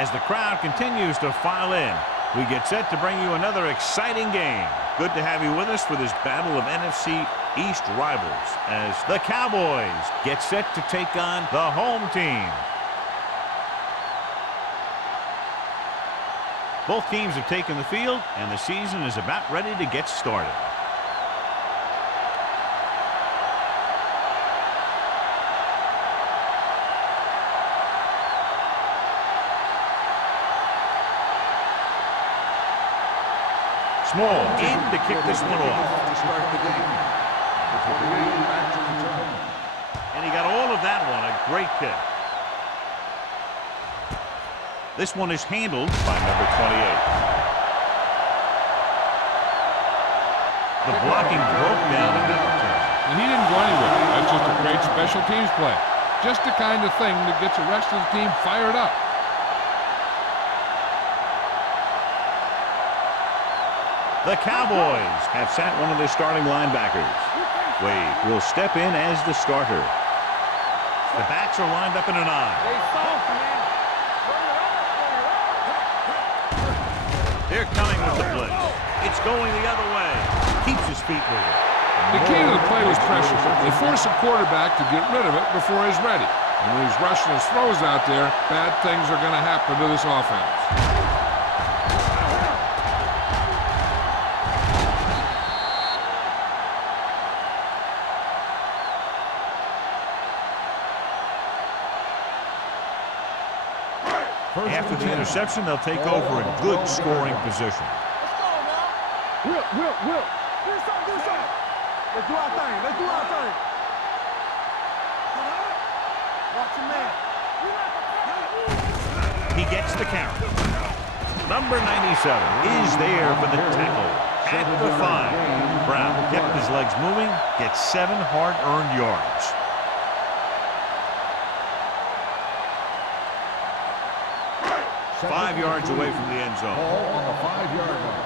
As the crowd continues to file in, we get set to bring you another exciting game. Good to have you with us for this battle of NFC East rivals as the Cowboys get set to take on the home team. Both teams have taken the field, and the season is about ready to get started. Small in to kick this one off. To start the game. Back to return. And he got all of that one. A great kick. This one is handled by number 28. The blocking broke down in that return. And he didn't go anywhere. That's just a great special teams play. Just the kind of thing that gets the rest of the team fired up. The Cowboys have sat one of their starting linebackers. Wade will step in as the starter. The backs are lined up in an eye. They're coming with the blitz. It's going the other way. Keeps his feet moving. The key to the play was pressure. They force a quarterback to get rid of it before he's ready. And when he's rushing his throws out there, bad things are going to happen to this offense. After the interception, they'll take over a good scoring position. Will. Do something. Let's do our thing. Watch your man. He gets the count. Number 97 is there for the tackle at the 5. Brown kept his legs moving, gets 7 hard-earned yards. Five yards away from the end zone. Ball on the 5-yard line.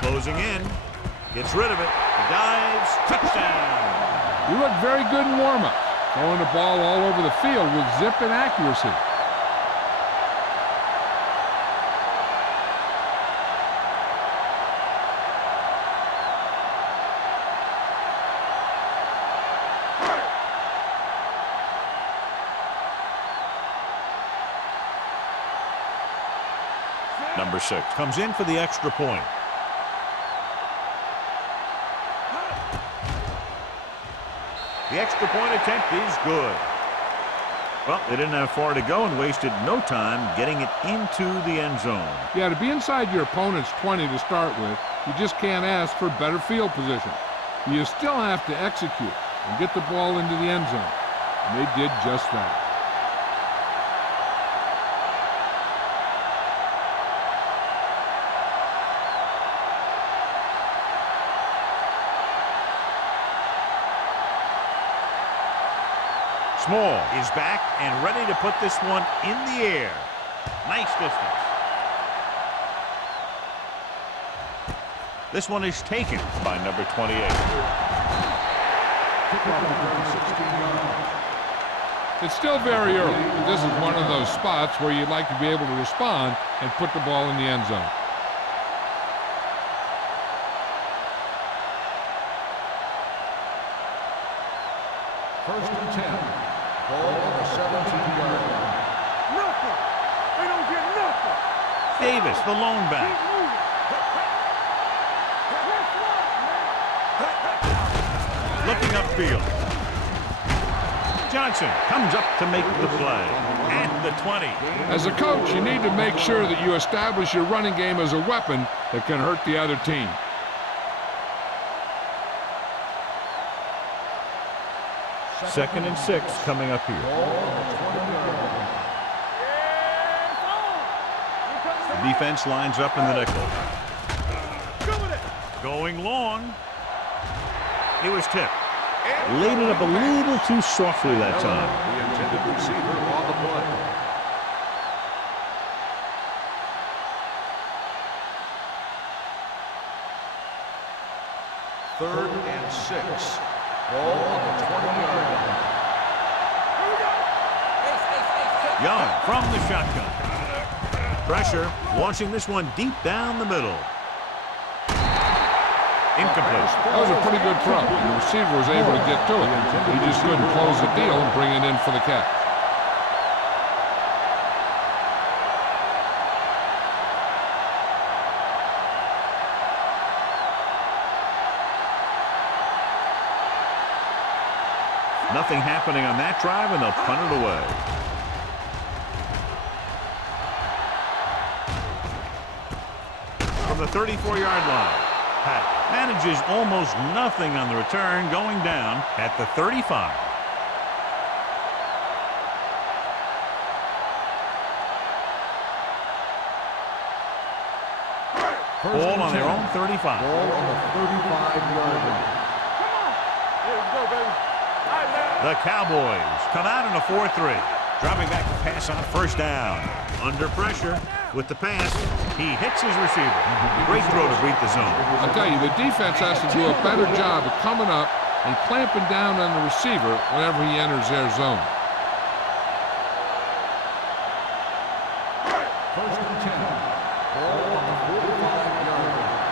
Closing in. Gets rid of it. Dives. Touchdown. You look very good in warm-ups. Throwing the ball all over the field with zip and accuracy. Number 6 comes in for the extra point. The extra point attempt is good. Well, they didn't have far to go and wasted no time getting it into the end zone. Yeah, to be inside your opponent's 20 to start with, you just can't ask for better field position. You still have to execute and get the ball into the end zone. And they did just that. Small is back and ready to put this one in the air. Nice distance. This one is taken by number 28. It's still very early, but this is one of those spots where you'd like to be able to respond and put the ball in the end zone. First and 10. Ball on the 17-yard line. Nothing. They don't get nothing. Davis, the lone back. Looking upfield. Johnson comes up to make the play at the 20. As a coach, you need to make sure that you establish your running game as a weapon that can hurt the other team. Second and 6 coming up here. The defense lines up in the nickel. Going long. He was tipped. Laid it up a little too softly that time. The intended receiver on the play. 3rd and 6. Ball on the 20-yard line. Young from the shotgun. Pressure, launching this one deep down the middle. Incomplete. That was a pretty good throw. The receiver was able to get to it. He just couldn't close the deal and bring it in for the catch. Nothing happening on that drive, and they'll punt it away. From the 34-yard line, Pat manages almost nothing on the return, going down at the 35. Ball on their own 35. Ball on the 35-yard line. Let's go, baby. The Cowboys come out in a 4-3. Dropping back to pass on first down. Under pressure with the pass. He hits his receiver. Great throw to beat the zone. I'll tell you, the defense has to do a better job of coming up and clamping down on the receiver whenever he enters their zone. 1st and 10. Ball on the 45-yard line.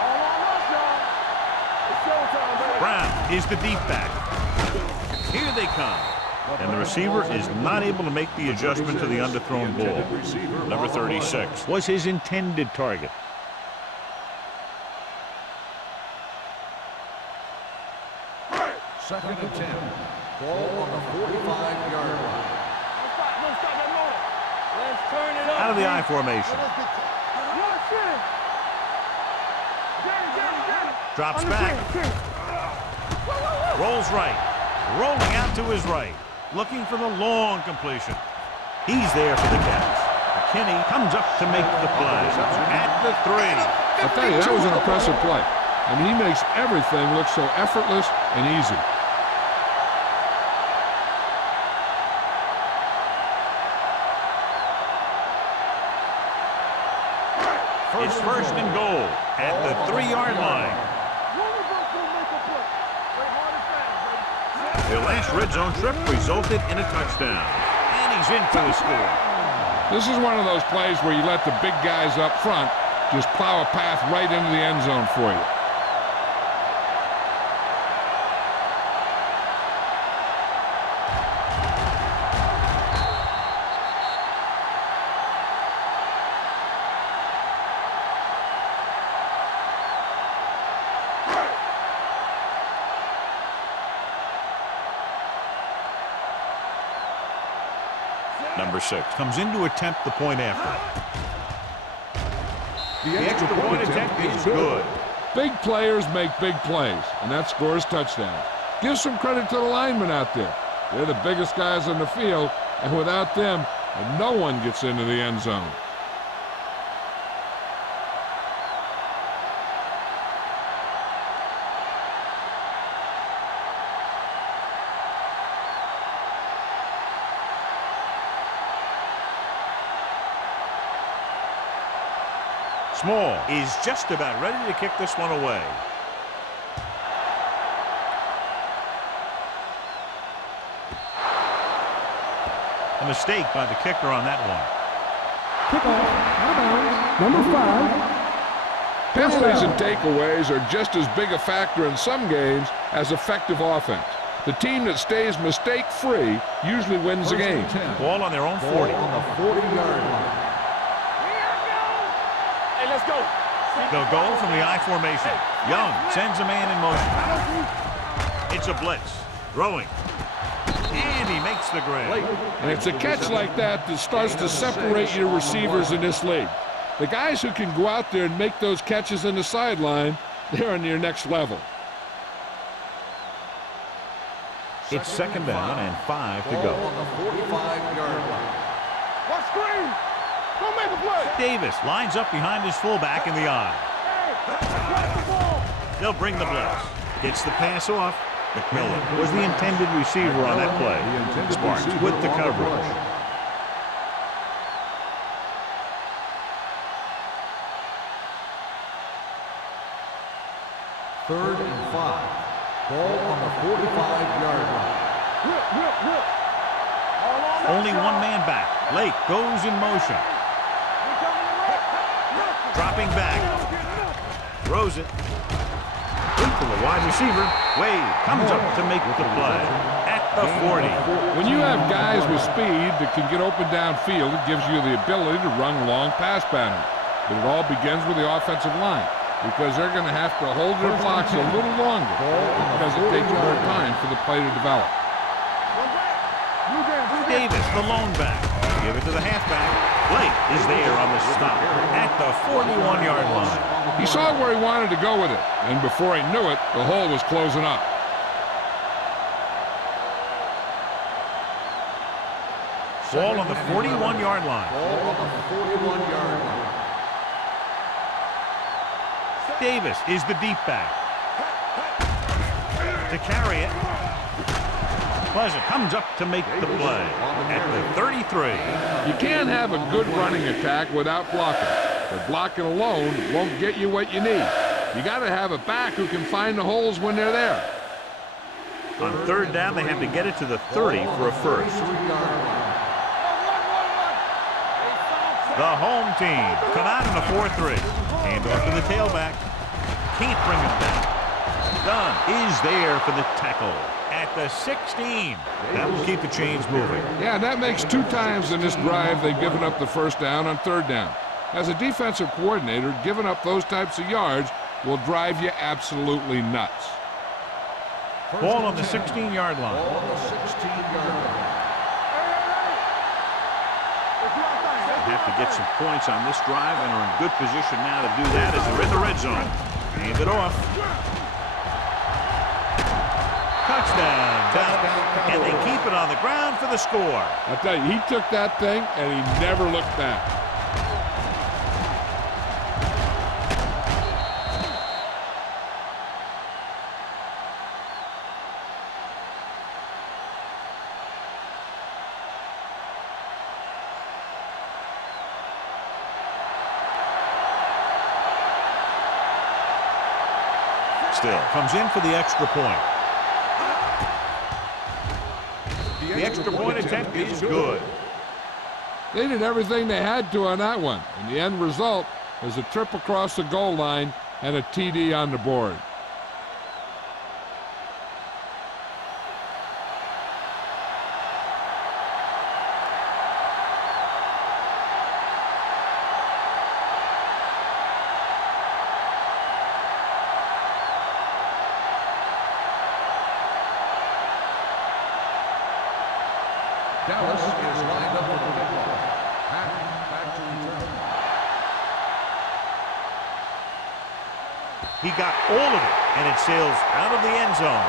All on us, y'all. It's showtime, baby. Brown is the deep back. Here they come. And the receiver is not able to make the adjustment to the underthrown ball. Number 36 was his intended target. Second and 10. Ball on the 45-yard line. Let's stop that motor. Let's turn it up. Out of the I formation. Drops back. Rolls right. Rolling out to his right. Looking for the long completion. He's there for the catch. McKinney comes up to make the play. At the 3. I'll tell you, that was an impressive play. I mean, he makes everything look so effortless and easy. It's 1st and goal at the 3-yard line. Their last red zone trip resulted in a touchdown. And he's in for the score. This is one of those plays where you let the big guys up front just plow a path right into the end zone for you. Number 6 comes in to attempt the point after. The extra point attempt is good. Big players make big plays, and that scores touchdowns. Give some credit to the linemen out there. They're the biggest guys on the field, and without them, no one gets into the end zone. Small is just about ready to kick this one away. A mistake by the kicker on that one. Kickoff, out of bounds, number 5. Penalties and takeaways are just as big a factor in some games as effective offense. The team that stays mistake-free usually wins the game. Ball on their own 40. Ball on the 40-yard line. Hey, let's go. They'll go from the I formation. Young sends a man in motion. It's a blitz. Throwing. And he makes the grab. And it's a catch like that that starts to separate your receivers in this league. The guys who can go out there and make those catches on the sideline, they're on your next level. It's 2nd down and 5 to Ball go. on the 45-yard line. Watch screen. Don't make a play. Davis lines up behind his fullback in the I. Watch the ball. They'll bring the blitz. Gets the pass off. McMillan was the intended receiver on that play. Sparks with the coverage. 3rd and 5. Ball on the 45-yard line. Only one man back. Lake goes in motion. Dropping back. Throws it. Good for the wide receiver. Wade comes up to make the play at the 40. When you have guys with speed that can get open downfield, it gives you the ability to run long pass patterns. But it all begins with the offensive line, because they're going to have to hold their blocks a little longer because it takes more time for the play to develop. Davis, the lone back. Give it to the halfback. Blake is there on the stop at the 41-yard line. He saw where he wanted to go with it, and before he knew it, the hole was closing up. Ball on the 41-yard line. Ball on the 41-yard line. Davis is the deep back. To carry it. Pleasant comes up to make the play at the 33. You can't have a good running attack without blocking. But blocking alone won't get you what you need. You got to have a back who can find the holes when they're there. On 3rd down, they have to get it to the 30 for a first. The home team come out in a 4-3. Hand off to the tailback. Can't bring it back. Dunn is there for the tackle at the 16. That will keep the chains moving. Yeah, that makes 2 times in this drive they've given up the first down on 3rd down. As a defensive coordinator, giving up those types of yards will drive you absolutely nuts. Ball on the 16-yard line. Ball on the 16-yard line. Have to get some points on this drive and are in good position now to do that as they're in the red zone. Hand it off. Touchdown, Dallas. And they keep it on the ground for the score. I'll tell you, he took that thing and he never looked back. Still comes in for the extra point. The extra point attempt is good. They did everything they had to on that one, and the end result is a trip across the goal line and a TD on the board. Dallas is lined up with the football. Back to return. He got all of it, and it sails out of the end zone.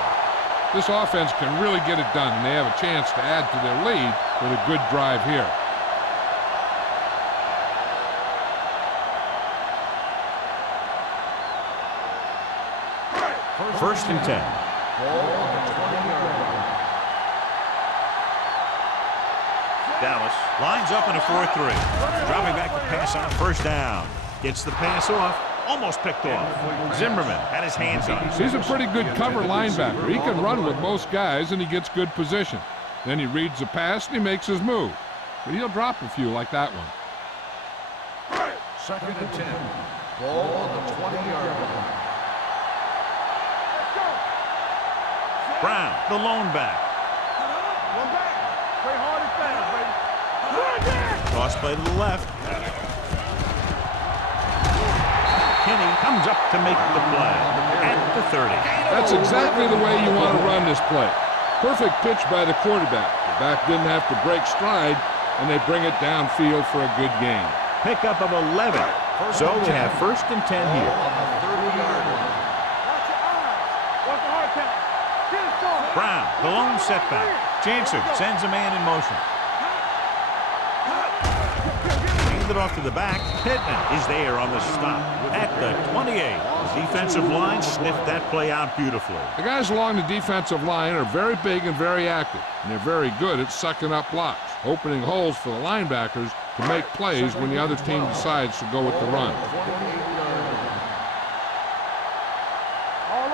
This offense can really get it done, and they have a chance to add to their lead with a good drive here. First and 10. Ball on the 20-yard line. Dallas lines up in a 4-3. Dropping back to pass on 1st down. Gets the pass off. Almost picked off. Zimmerman had his hands on it. He's a pretty good cover linebacker. He can run with most guys, and he gets good position. Then he reads the pass, and he makes his move. But he'll drop a few like that one. 2nd and 10. Ball on the 20-yard line. Brown, the lone back. Play hard and fast, baby. Toss play to the left. Kinney comes up to make the play at the 30. That's exactly the way you want to run this play. Perfect pitch by the quarterback. The back didn't have to break stride, and they bring it downfield for a good gain. Pickup of 11. So we have 1st and 10 here. On the 30-yard line. Watch your eyes. Watch the hard count. Get it started. Brown, the lone setback. Jansen sends a man in motion. Hand it off to the back. Pittman is there on the stop at the 28. The defensive line sniffed that play out beautifully. The guys along the defensive line are very big and very active, and they're very good at sucking up blocks, opening holes for the linebackers to make plays when the other team decides to go with the run. 28-yard line. All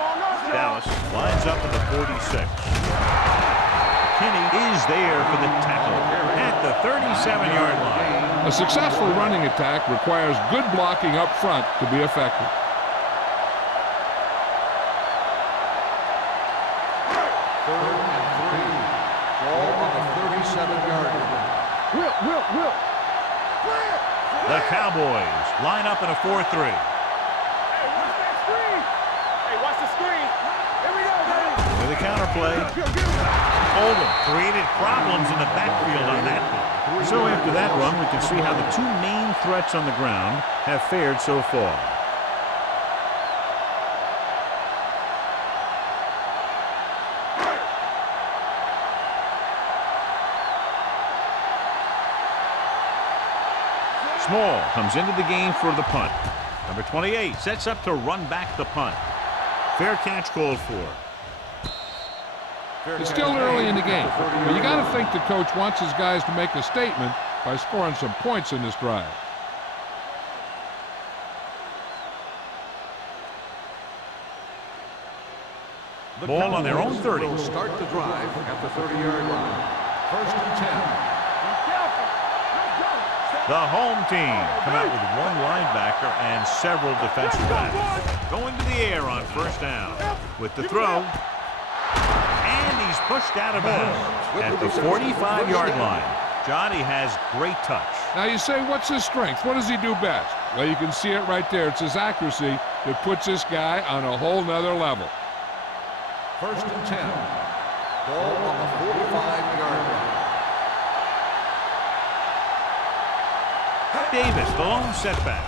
Dallas lines up in the 46. Kinney is there for the tackle at the 37-yard line. A successful running attack requires good blocking up front to be effective. Third and 3. Ball on the 37-yard line. Will. The Cowboys line up in a 4-3. Hey, watch that screen. Hey, watch the screen. Here we go, baby. With a counterplay, Oldham created problems in the backfield on that one. So after that run, we can see how the two main threats on the ground have fared so far. Small comes into the game for the punt. Number 28 sets up to run back the punt. Fair catch called for. It's still early in the game, but you got to think the coach wants his guys to make a statement by scoring some points in this drive. Ball on their own 30. Will start the drive at the 30-yard line. First and 10. The home team come out with one linebacker and several defensive backs. Going to the air on first down with the throw. And he's pushed out of bounds at the 45-yard line. Johnny has great touch. Now you say, what's his strength? What does he do best? Well, you can see it right there. It's his accuracy that puts this guy on a whole nother level. First and 10. Ball on the 45-yard line. Davis, the lone setback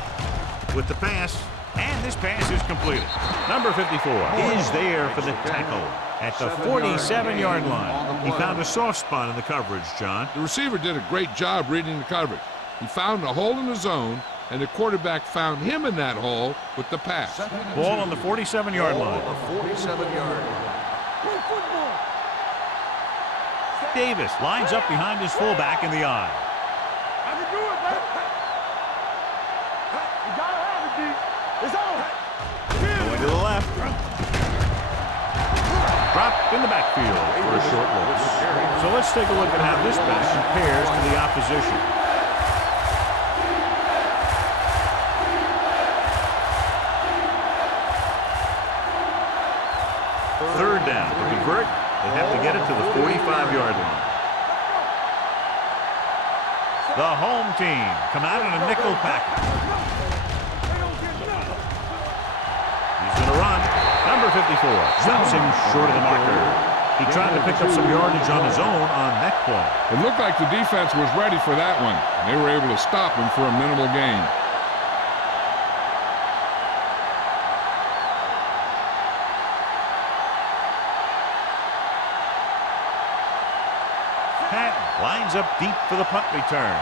with the pass, and this pass is completed. Number 54 is there for the tackle at the 47-yard line. He found a soft spot in the coverage, John. The receiver did a great job reading the coverage. He found a hole in the zone, and the quarterback found him in that hole with the pass. Ball on the 47-yard line. On the 47-yard line. Davis lines up behind his fullback in the eye. I can do it, baby. You gotta have it, D. It's on. Going to the left. Dropped in the backfield for a short loss. So let's take a look at how this back compares to the opposition. Third down. To convert, they have to get it to the 45-yard line. The home team come out in a nickel package. He's going to run. Number 54 stops him short of the marker. He tried to pick up some yardage on his own on that play. It looked like the defense was ready for that one. They were able to stop him for a minimal gain. Patton lines up deep for the punt return.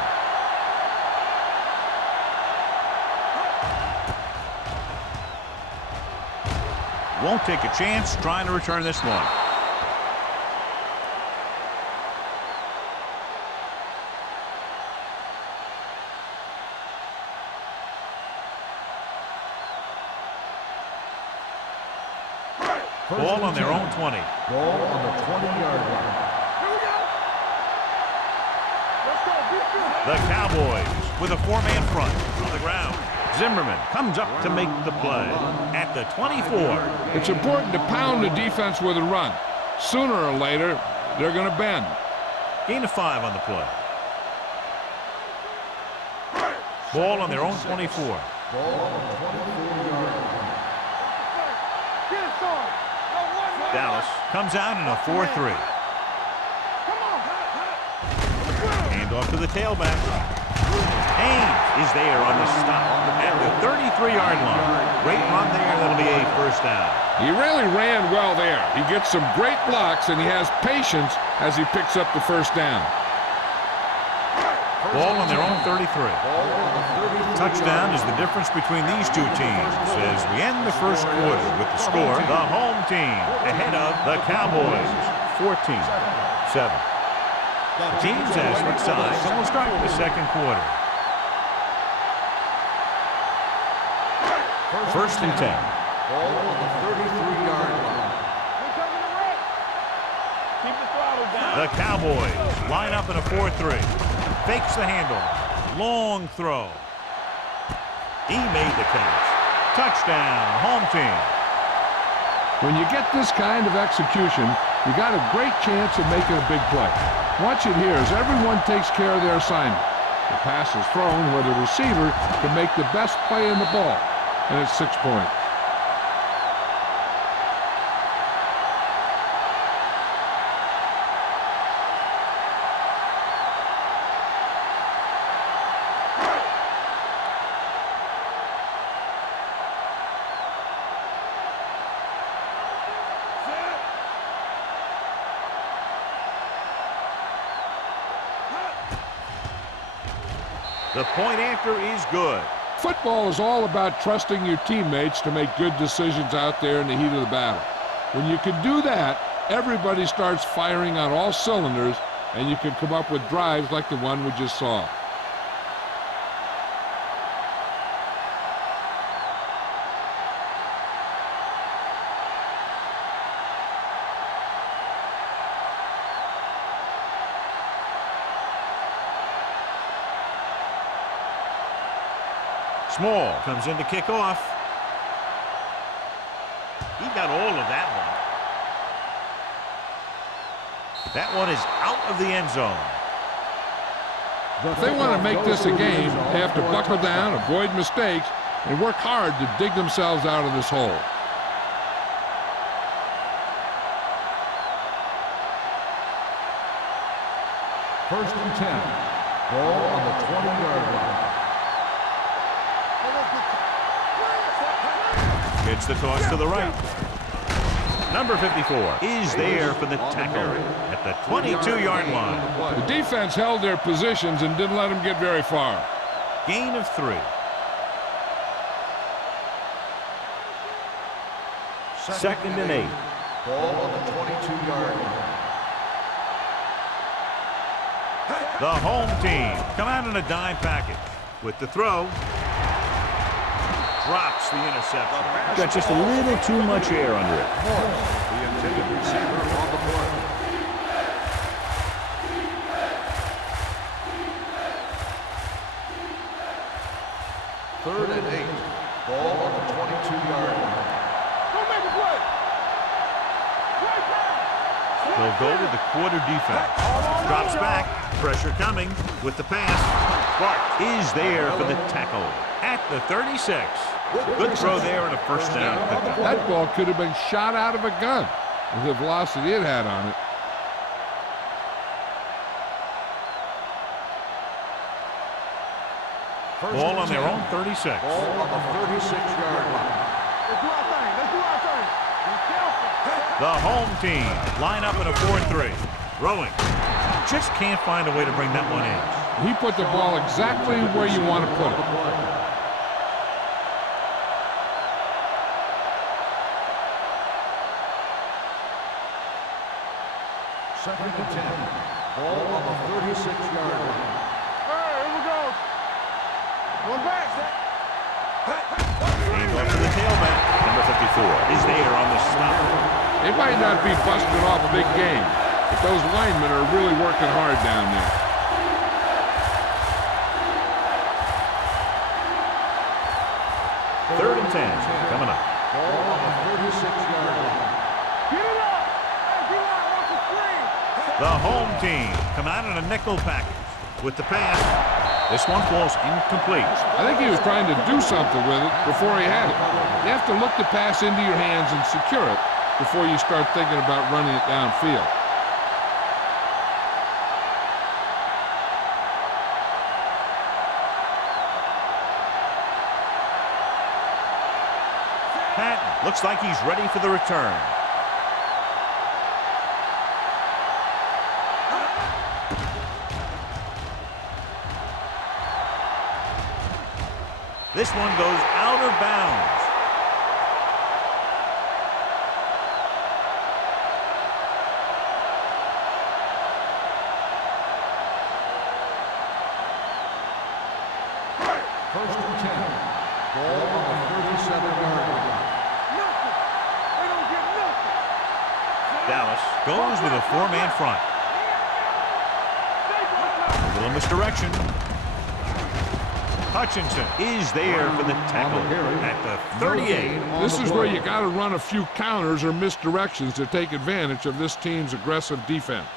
Won't take a chance trying to return this one. Ball on their own 20. Ball on the 20-yard line. The Cowboys with a four-man front on the ground. Zimmerman comes up to make the play at the 24. It's important to pound the defense with a run. Sooner or later, they're going to bend. Gain of 5 on the play. Ball on their own 24. Ball on the 24-yard line. Dallas comes out in a 4-3. Hand off to the tailback. Haynes is there on the stop at the 33-yard line. Great run there. That'll be a first down. He really ran well there. He gets some great blocks, and he has patience as he picks up the first down. Ball on their own 33. Touchdown is the difference between these two teams as we end the first quarter with the score. The home team ahead of the Cowboys, 14-7. The teams have switched sides, and we'll start with the second quarter. First and 10. Ball on the 33-yard line. Keep the throttle down. The Cowboys line up in a 4-3. Fakes the handle. Long throw. He made the catch. Touchdown, home team. When you get this kind of execution, you got a great chance of making a big play. Watch it here as everyone takes care of their assignment. The pass is thrown where the receiver can make the best play in the ball, and it's 6 points. The point after is good. Football is all about trusting your teammates to make good decisions out there in the heat of the battle. When you can do that, everybody starts firing on all cylinders, and you can come up with drives like the one we just saw. Small comes in to kick off. He got all of that one. That one is out of the end zone. If they want to make this a game, they have to buckle down, avoid mistakes, and work hard to dig themselves out of this hole. First and 10. Ball on the 20-yard line. Gets the toss to the right. Number 54 is there for the tackle at the 22-yard line. The defense held their positions and didn't let them get very far. Gain of 3. Second and 8. Ball on the 22-yard line. The home team come out in a dime package with the throw. Drops the interception. Got just a little too much air under it. The intended receiver on the play. Third and 8. Ball on the 22-yard line. Go make a play. Right back. They'll go with the quarter defense. Drops back. Pressure coming with the pass. Clark is there for the tackle at the 36. Good throw there and a first down. That ball could have been shot out of a gun with the velocity it had on it. Ball on their own 36. Ball on the 36-yard line. Let's do our thing. Let's do our thing. Be careful. The home team line up in a 4-3. Throwing. Just can't find a way to bring that one in. He put the ball exactly where you want to put it. Second and 10. Ball on the 36-yard line. Hey, here we go. One back. Game left to the tailback. Number 54 is there on the stop. They might not be busting off a big game, but those linemen are really working hard down there. Third and 10 coming up. Ball on the 36-yard line. Get it up. Hey, get out. Watch the screen. The home team come out in a nickel package with the pass. This one falls incomplete. I think he was trying to do something with it before he had it. You have to look the pass into your hands and secure it before you start thinking about running it downfield. Patton looks like he's ready for the return. This one goes out of bounds. First and 10. Ball on the 37-yard line. Nothing. They don't get nothing. Dallas Goes with a four-man front. A little misdirection. Hutchinson is there for the tackle at the 38. This is where you got to run a few counters or misdirections to take advantage of this team's aggressive defense.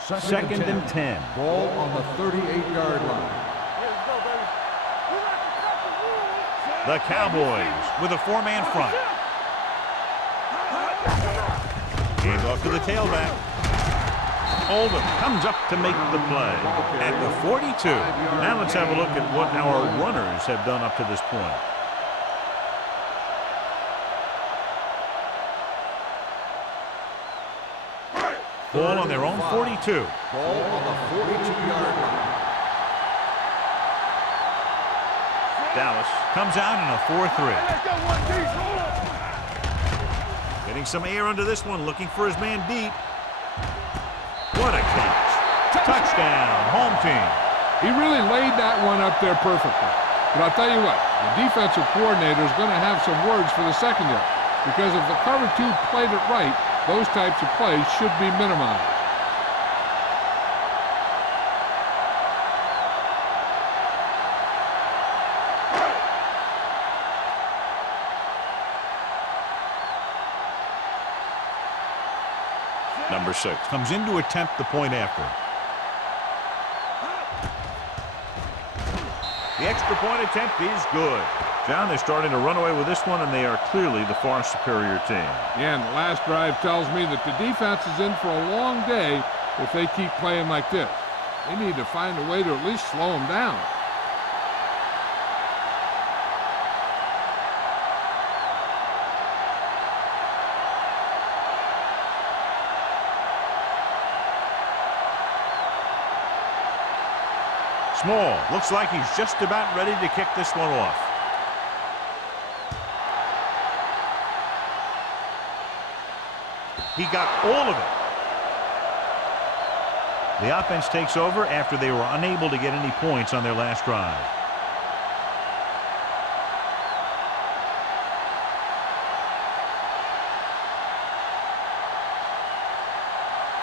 Second and 10. Ball on the 38-yard line. The Cowboys with a four-man front. Hand off to the tailback. Oldham comes up to make the play at the 42. Now let's have a look at what our runners have done up to this point. Ball on their own 42. Ball on the 42-yard line. Dallas comes out in a 4-3. Getting some air under this one, looking for his man deep. What a catch. Touchdown, home team. He really laid that one up there perfectly. But I'll tell you what, the defensive coordinator is going to have some words for the secondary, because if the cover two played it right, those types of plays should be minimized. Number 6 comes in to attempt the point after. The extra point attempt is good. John, they're starting to run away with this one, and they are clearly the far superior team. Yeah, and the last drive tells me that the defense is in for a long day if they keep playing like this. They need to find a way to at least slow them down. Small looks like he's just about ready to kick this one off. He got all of it. The offense takes over after they were unable to get any points on their last drive.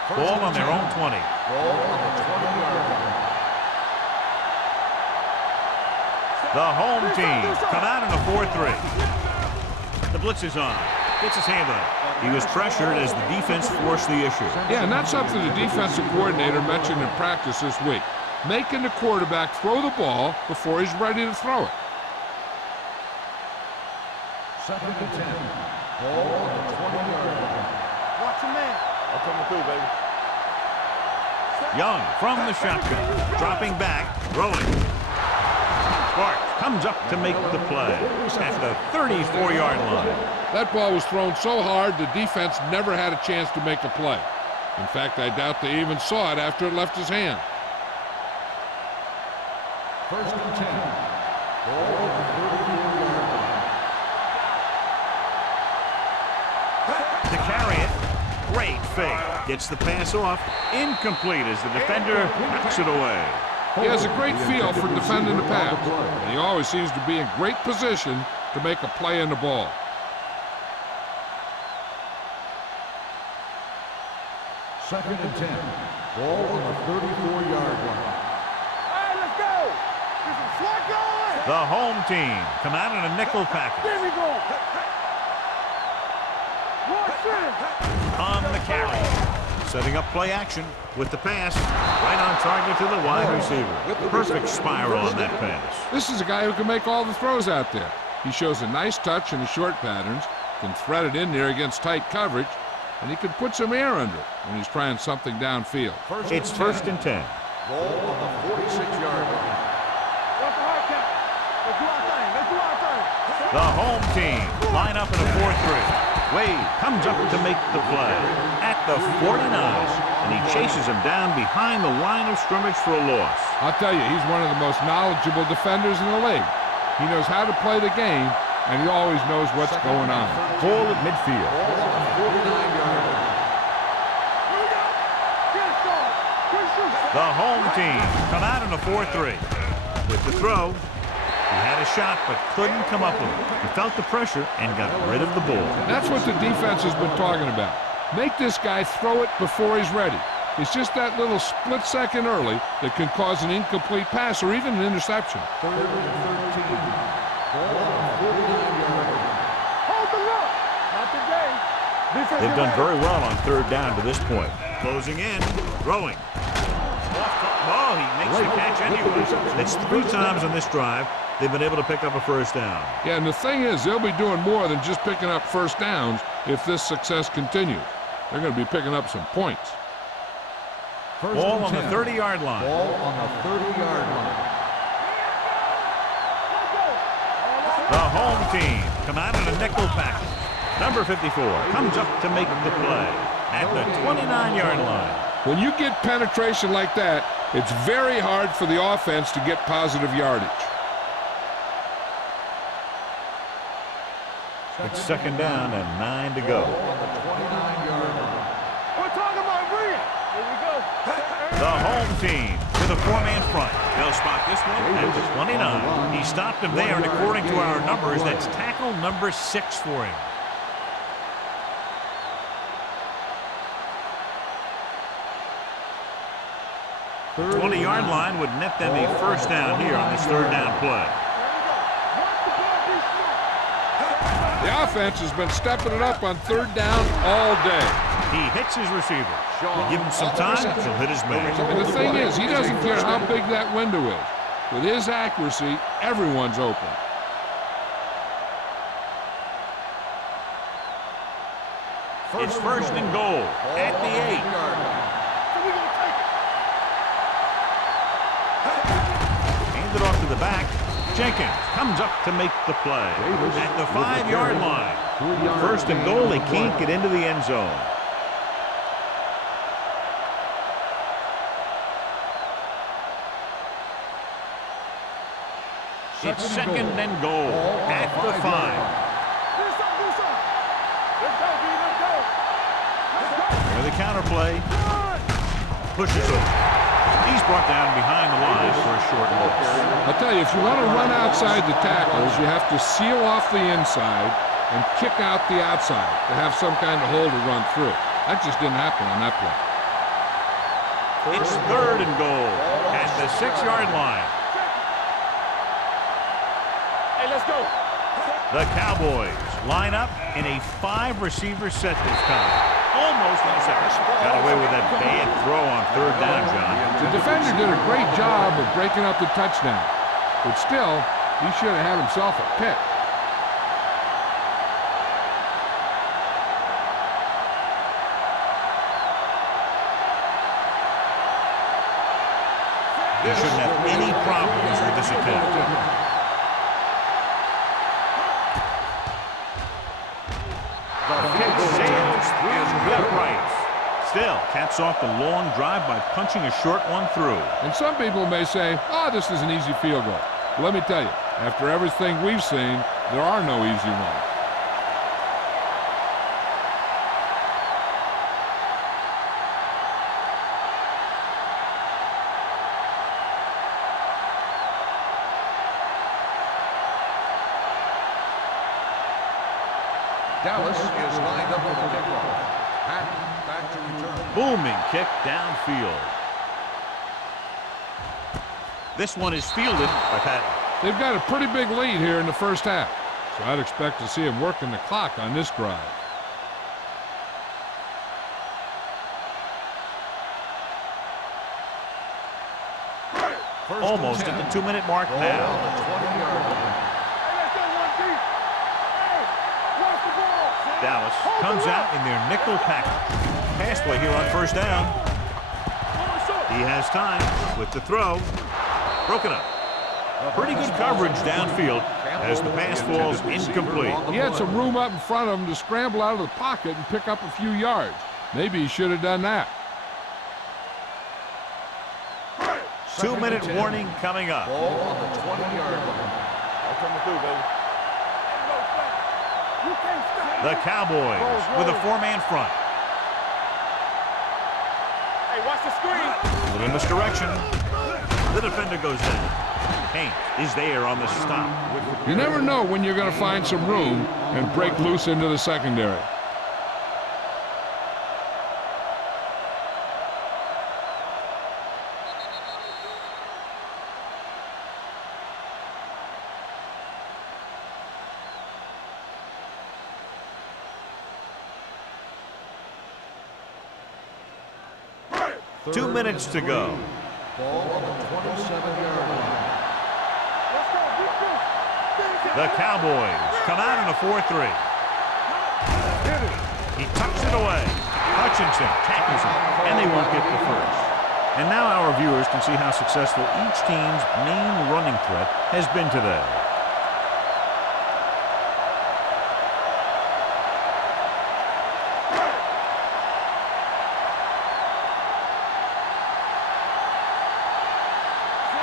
Ball on their own 20. Ball on the 20-yard line. The home team come out in a 4-3. The blitz is on. Gets his hand on it. He was pressured as the defense forced the issue. Yeah, and that's something the defensive coordinator mentioned in practice this week. Making the quarterback throw the ball before he's ready to throw it. Second and 10. Ball on the 20-yard line. Watch him, man. I'm coming through, baby. Young from the shotgun. Dropping back. Rolling. Clark comes up to make the play at the 34-yard line. That ball was thrown so hard the defense never had a chance to make a play. In fact, I doubt they even saw it after it left his hand. First and 10. Ball on the 34-yard line. To carry it. Great fake. Gets the pass off. Incomplete as the defender knocks it away. He has a great feel for defending the pass, and he always seems to be in great position to make a play in the ball. Second and 10. Ball on the 34-yard line. All right, let's go. Get some swat going. The home team come out in a nickel package. There we go. On the carry. Setting up play action with the pass. Right on target to the wide receiver. Perfect spiral on that pass. This is a guy who can make all the throws out there. He shows a nice touch in the short patterns, can thread it in there against tight coverage, and he can put some air under it when he's trying something downfield. It's first and 10. Ball on the 46-yard line. What's the hard count? Let's do our thing. Let's do our thing. The home team line up in a 4-3. Wade comes up to make the play at the 49, and he chases him down behind the line of scrimmage for a loss. I'll tell you, he's one of the most knowledgeable defenders in the league. He knows how to play the game, and he always knows what's going on. Ball at midfield. Ball on the 49-yard line. Here we go. Get it started. Good shoot. The home team come out in a 4-3. With the throw, he had a shot but couldn't come up with it. He felt the pressure and got rid of the ball. That's what the defense has been talking about. Make this guy throw it before he's ready. It's just that little split second early that can cause an incomplete pass or even an interception. Third and 13. Ball on the 49-yard line. Hold the look. Not today. Defense They've done very well on third down to this point. Closing in, throwing. Oh, he makes the catch anyway. It's 3 times on this drive they've been able to pick up a first down. Yeah, and the thing is, they'll be doing more than just picking up first downs if this success continues. They're going to be picking up some points. Ball on the 30-yard line. Ball on the 30-yard line. The home team come out in a nickel package. Number 54 comes up to make the play at the 29-yard line. When you get penetration like that, it's very hard for the offense to get positive yardage. It's second down and 9 to go. On the 29-yard line. We're talking about Reed. Here we go. The home team with a 4-man front. They'll spot this one at the 29. He stopped him there, and according to our numbers, that's tackle number 6 for him. The 20-yard line would net them a first down here on this third down play. The offense has been stepping it up on third down all day. He hits his receiver. Give him some time, he'll hit his man. And the thing is, he doesn't care how big that window is. With his accuracy, everyone's open. It's first and goal at the 8. Hand it off to the back. Jenkins comes up to make the play at the 5-yard line. First and goal, they can't get into the end zone. It's second and goal at the 5. With the counter play, pushes over. He's brought down behind the line for a short loss. I'll tell you, if you want to run outside the tackles, you have to seal off the inside and kick out the outside to have some kind of hole to run through. That just didn't happen on that play. It's third and goal at the 6-yard line. Hey, let's go. The Cowboys line up in a 5-receiver set this time. Almost intercepted. Got away with that bad throw on third down, John. The defender did a great job of breaking up the touchdown, but still, he should have had himself a pick. He shouldn't have any problems with this attempt. Sails through the uprights. Still, caps off the long drive by punching a short one through. And some people may say, oh, this is an easy field goal. But let me tell you, after everything we've seen, there are no easy ones. Dallas is lined up for the kickoff. Patton back to return. Booming kick downfield. This one is fielded by Patton. They've got a pretty big lead here in the first half, so I'd expect to see him working the clock on this drive. Almost at the 2-minute mark Ball now. on the 20-yard line. Dallas comes out in their nickel package. Pass play here on first down. He has time with the throw. Broken up. Pretty good coverage downfield as the pass falls incomplete. He had some room up in front of him to scramble out of the pocket and pick up a few yards. Maybe he should have done that. 2-minute warning coming up. Ball on the 20-yard line. Coming through, baby. The Cowboys with a 4-man front. Hey, watch the screen. A little misdirection. The defender goes down. paint is there on the stop. You never know when you're going to find some room and break loose into the secondary. Two minutes to go. Ball on the 27-yard line. The Cowboys come out in a 4-3. He tucks it away. Hutchinson tackles him, and they won't get the first. And now our viewers can see how successful each team's main running threat has been today.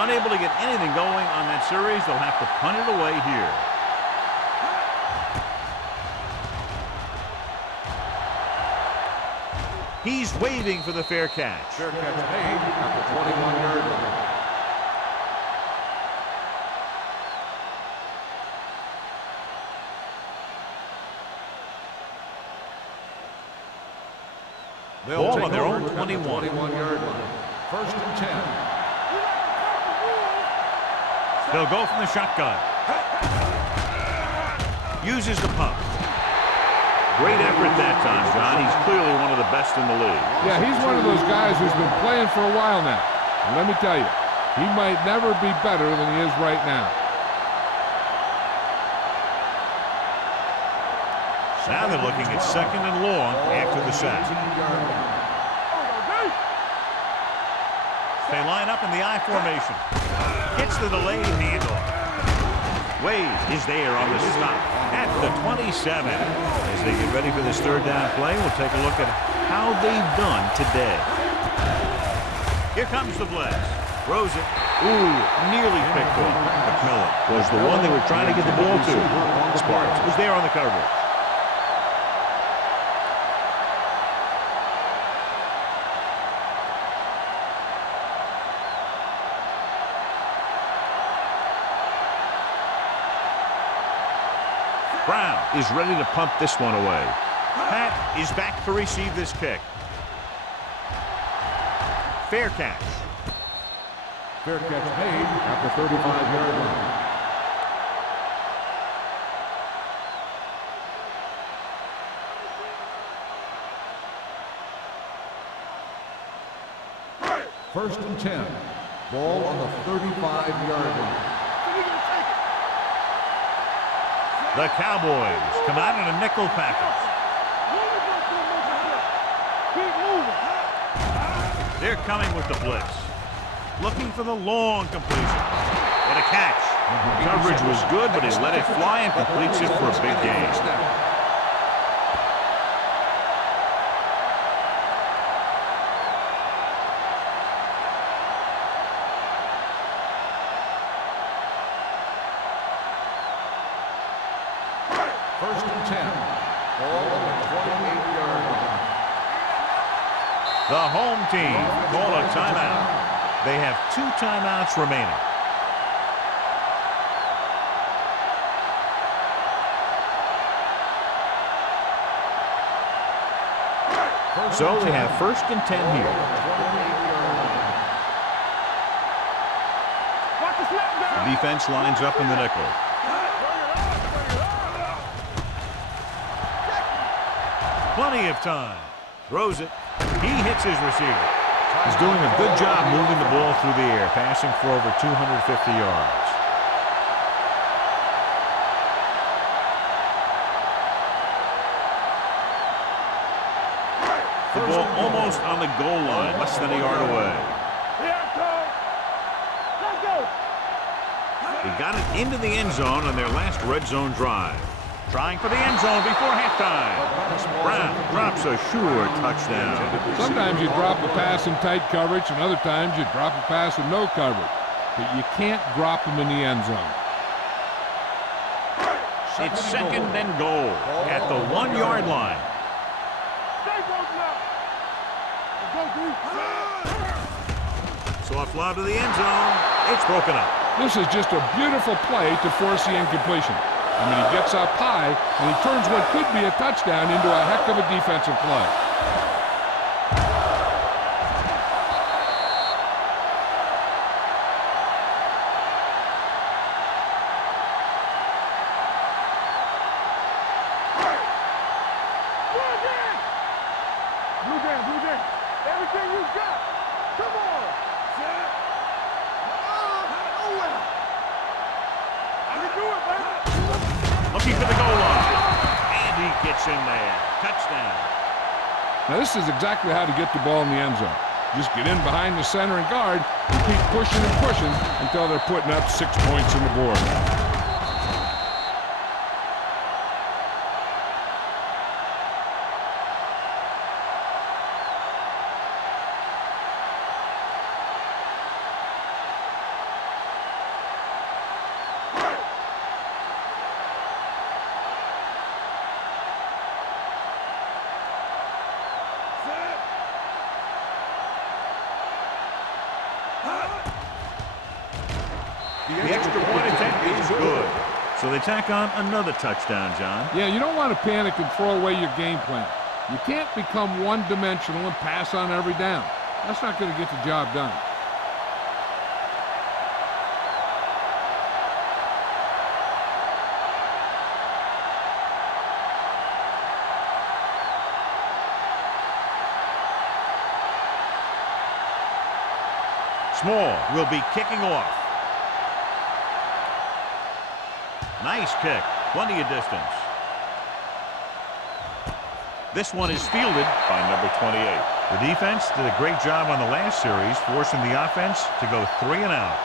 Unable to get anything going on that series, they'll have to punt it away here. He's waving for the fair catch. Fair catch made at the 21-yard line. Ball on their own 21. 21-yard line. First and 10. They'll go from the shotgun. Uses the pump. Great effort that time, John. He's clearly one of the best in the league. Yeah, he's one of those guys who's been playing for a while now. And let me tell you, he might never be better than he is right now. Now they're looking at second and long after the sack. They line up in the I formation. Gets the delayed handoff. Wade is there on the stop at the 27. As they get ready for this third down play, we'll take a look at how they've done today. Here comes the blitz. Throws it. Ooh, nearly picked off. McMillan was the one they were trying to get the ball to. Sparks was there on the coverage. Brown is ready to punt this one away. Pat is back to receive this kick. Fair catch. Fair catch made at the 35-yard line. First and 10. Ball on the 35-yard line. The Cowboys come out in a nickel package. They're coming with the blitz. Looking for the long completion. What a catch. Coverage was good, but he let it fly and completes it for a big gain. First and 10. Ball on the 28-yard line. The home team call a timeout. They have 2 timeouts remaining. So they have first and 10 here. The defense lines up in the nickel. Plenty of time. Throws it. He hits his receiver. He's doing a good job moving the ball through the air, passing for over 250 yards. The ball almost on the goal line, less than a yard away. He got it into the end zone on their last red zone drive. Trying for the end zone before halftime. Brown drops a sure touchdown. Sometimes you drop a pass in tight coverage, and other times you drop a pass with no coverage. But you can't drop them in the end zone. It's second and goal at the 1-yard line. So a fly to the end zone. It's broken up. This is just a beautiful play to force the incompletion. I mean, he gets up high, and he turns what could be a touchdown into a heck of a defensive play. Blue Jay, everything you got. Come on. Set. Nowhere. I can do it, man. Looking for the goal line. And he gets in there. Touchdown. Now, this is exactly how to get the ball in the end zone. Just get in behind the center and guard and keep pushing and pushing until they're putting up 6 points on the board. The extra point attempt is good. So they tack on another touchdown, John. Yeah, you don't want to panic and throw away your game plan. You can't become one-dimensional and pass on every down. That's not going to get the job done. Small will be kicking off. Nice kick. Plenty of distance. This one is fielded by number 28. The defense did a great job on the last series, forcing the offense to go 3 and out.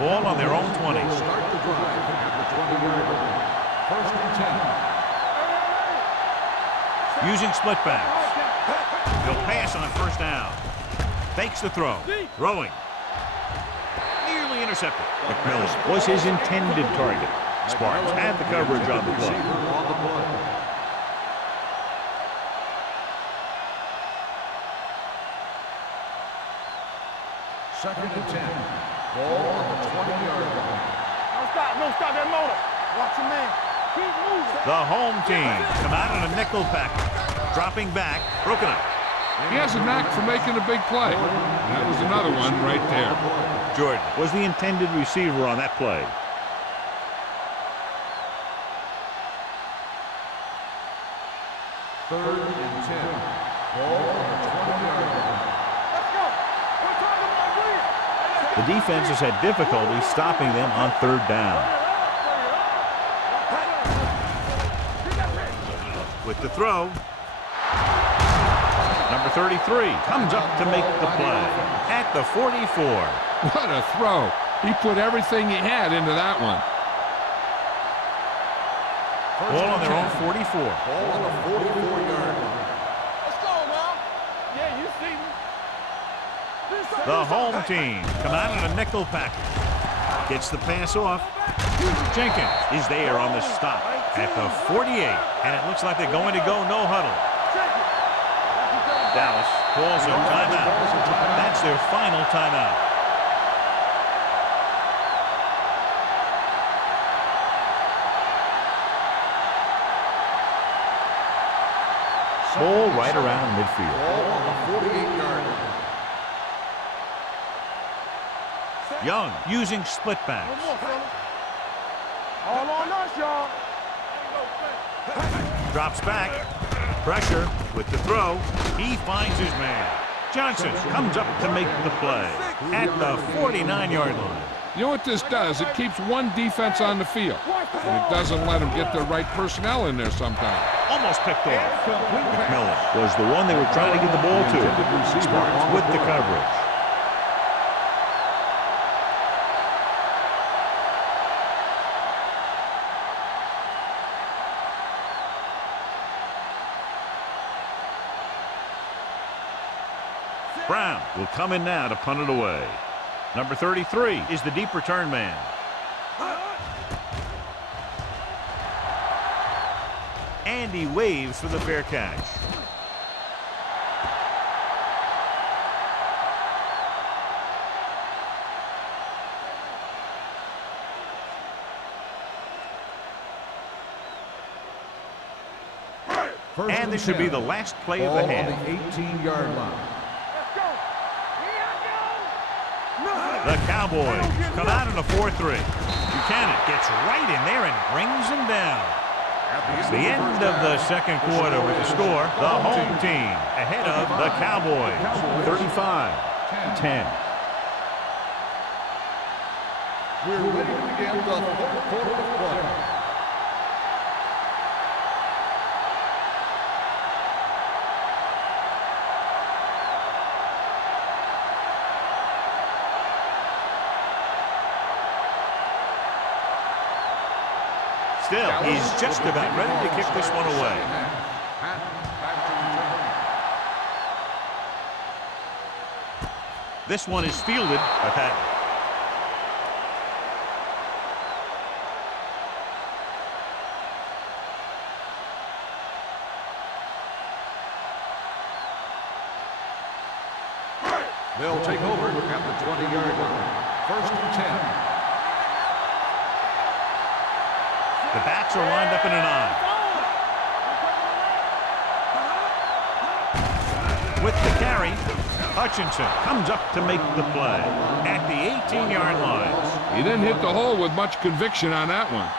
Ball on their own 20. Start the drive at the 20-yard line. 1st and 10. Using split backs. He'll pass on 1st down. Fakes the throw. Throwing. Nearly intercepted. McMillan was his intended target. Sparks had the coverage on the play. 2nd and 10. Ball on the 20-yard line. Don't stop that motor. Watch your man. Keep moving. The home team come out in a nickel package. Dropping back. Broken up. He has a knack for making a big play. That was another one right there. Jordan was the intended receiver on that play. Third and 10. Ball on the 20-yard line. Let's go. We're talking about Williams. The defense has had difficulty stopping them on 3rd down. With the throw. Number 33 comes up to make the play at the 44. What a throw. He put everything he had into that one. Ball on their own 44. Ball on the 44-yard line. Let's go now. Yeah, you see me. The home team come out in a nickel package. Gets the pass off. Jenkins is there on the stop at the 48. And it looks like they're going to go no huddle. Dallas calls a timeout. That's their final timeout. Ball right around midfield. Ball on the 48-yard line. Young using split backs. All on us, y'all. Drops back. Pressure with the throw. He finds his man. Johnson comes up to make the play at the 49-yard line. You know what this does? It keeps one defense on the field. And it doesn't let them get the right personnel in there sometimes. Almost picked off. McMillan was the one they were trying to get the ball to. Sparks with the coverage. Brown will come in now to punt it away. Number 33 is the deep return man. And he waves for the fair catch. And this should be the last play of the Ball half. on the 18-yard line. The Cowboys come out in a 4-3. Buchanan gets right in there and brings him down. It's the end of the second quarter with the score. The home team ahead of the Cowboys. 35-10. We're ready to begin the fourth quarter of play. Still, he's just about ready to kick this one away. This one is fielded by Patton. They'll take over at the 20-yard line. First and 10. The backs are lined up in an I. With the carry, Hutchinson comes up to make the play at the 18-yard line. He didn't hit the hole with much conviction on that one.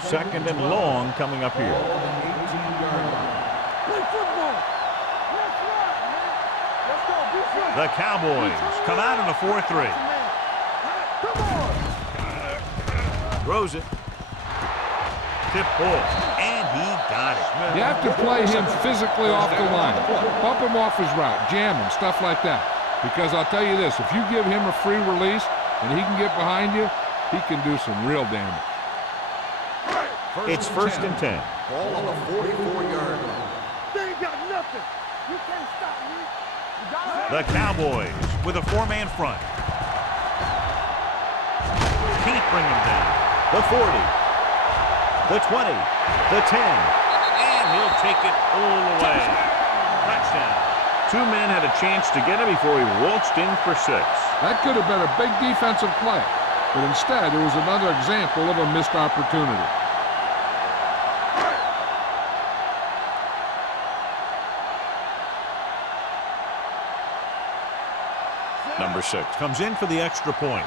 Second and long coming up here. The Cowboys come out in a 4-3. Throws it. Tip ball. And he got it. You have to play him physically off the line. Bump him off his route, jam him, stuff like that. Because I'll tell you this, if you give him a free release and he can get behind you, he can do some real damage. It's first and 10. Ball on the 44-yard line. They ain't got nothing. You can't stop me. The Cowboys with a four-man front. Can't bring him down. The 40. The 20. The 10. And he'll take it all the way. Touchdown. Two men had a chance to get him before he waltzed in for 6. That could have been a big defensive play, but instead it was another example of a missed opportunity. Number 6 comes in for the extra point.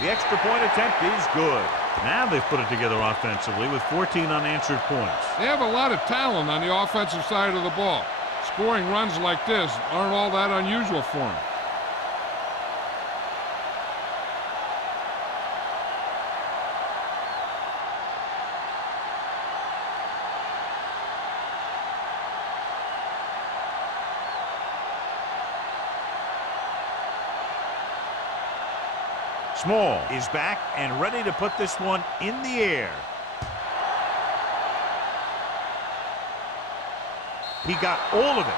The extra point attempt is good. Now they've put it together offensively with 14 unanswered points. They have a lot of talent on the offensive side of the ball. Scoring runs like this aren't all that unusual for them. Small is back and ready to put this one in the air. He got all of it.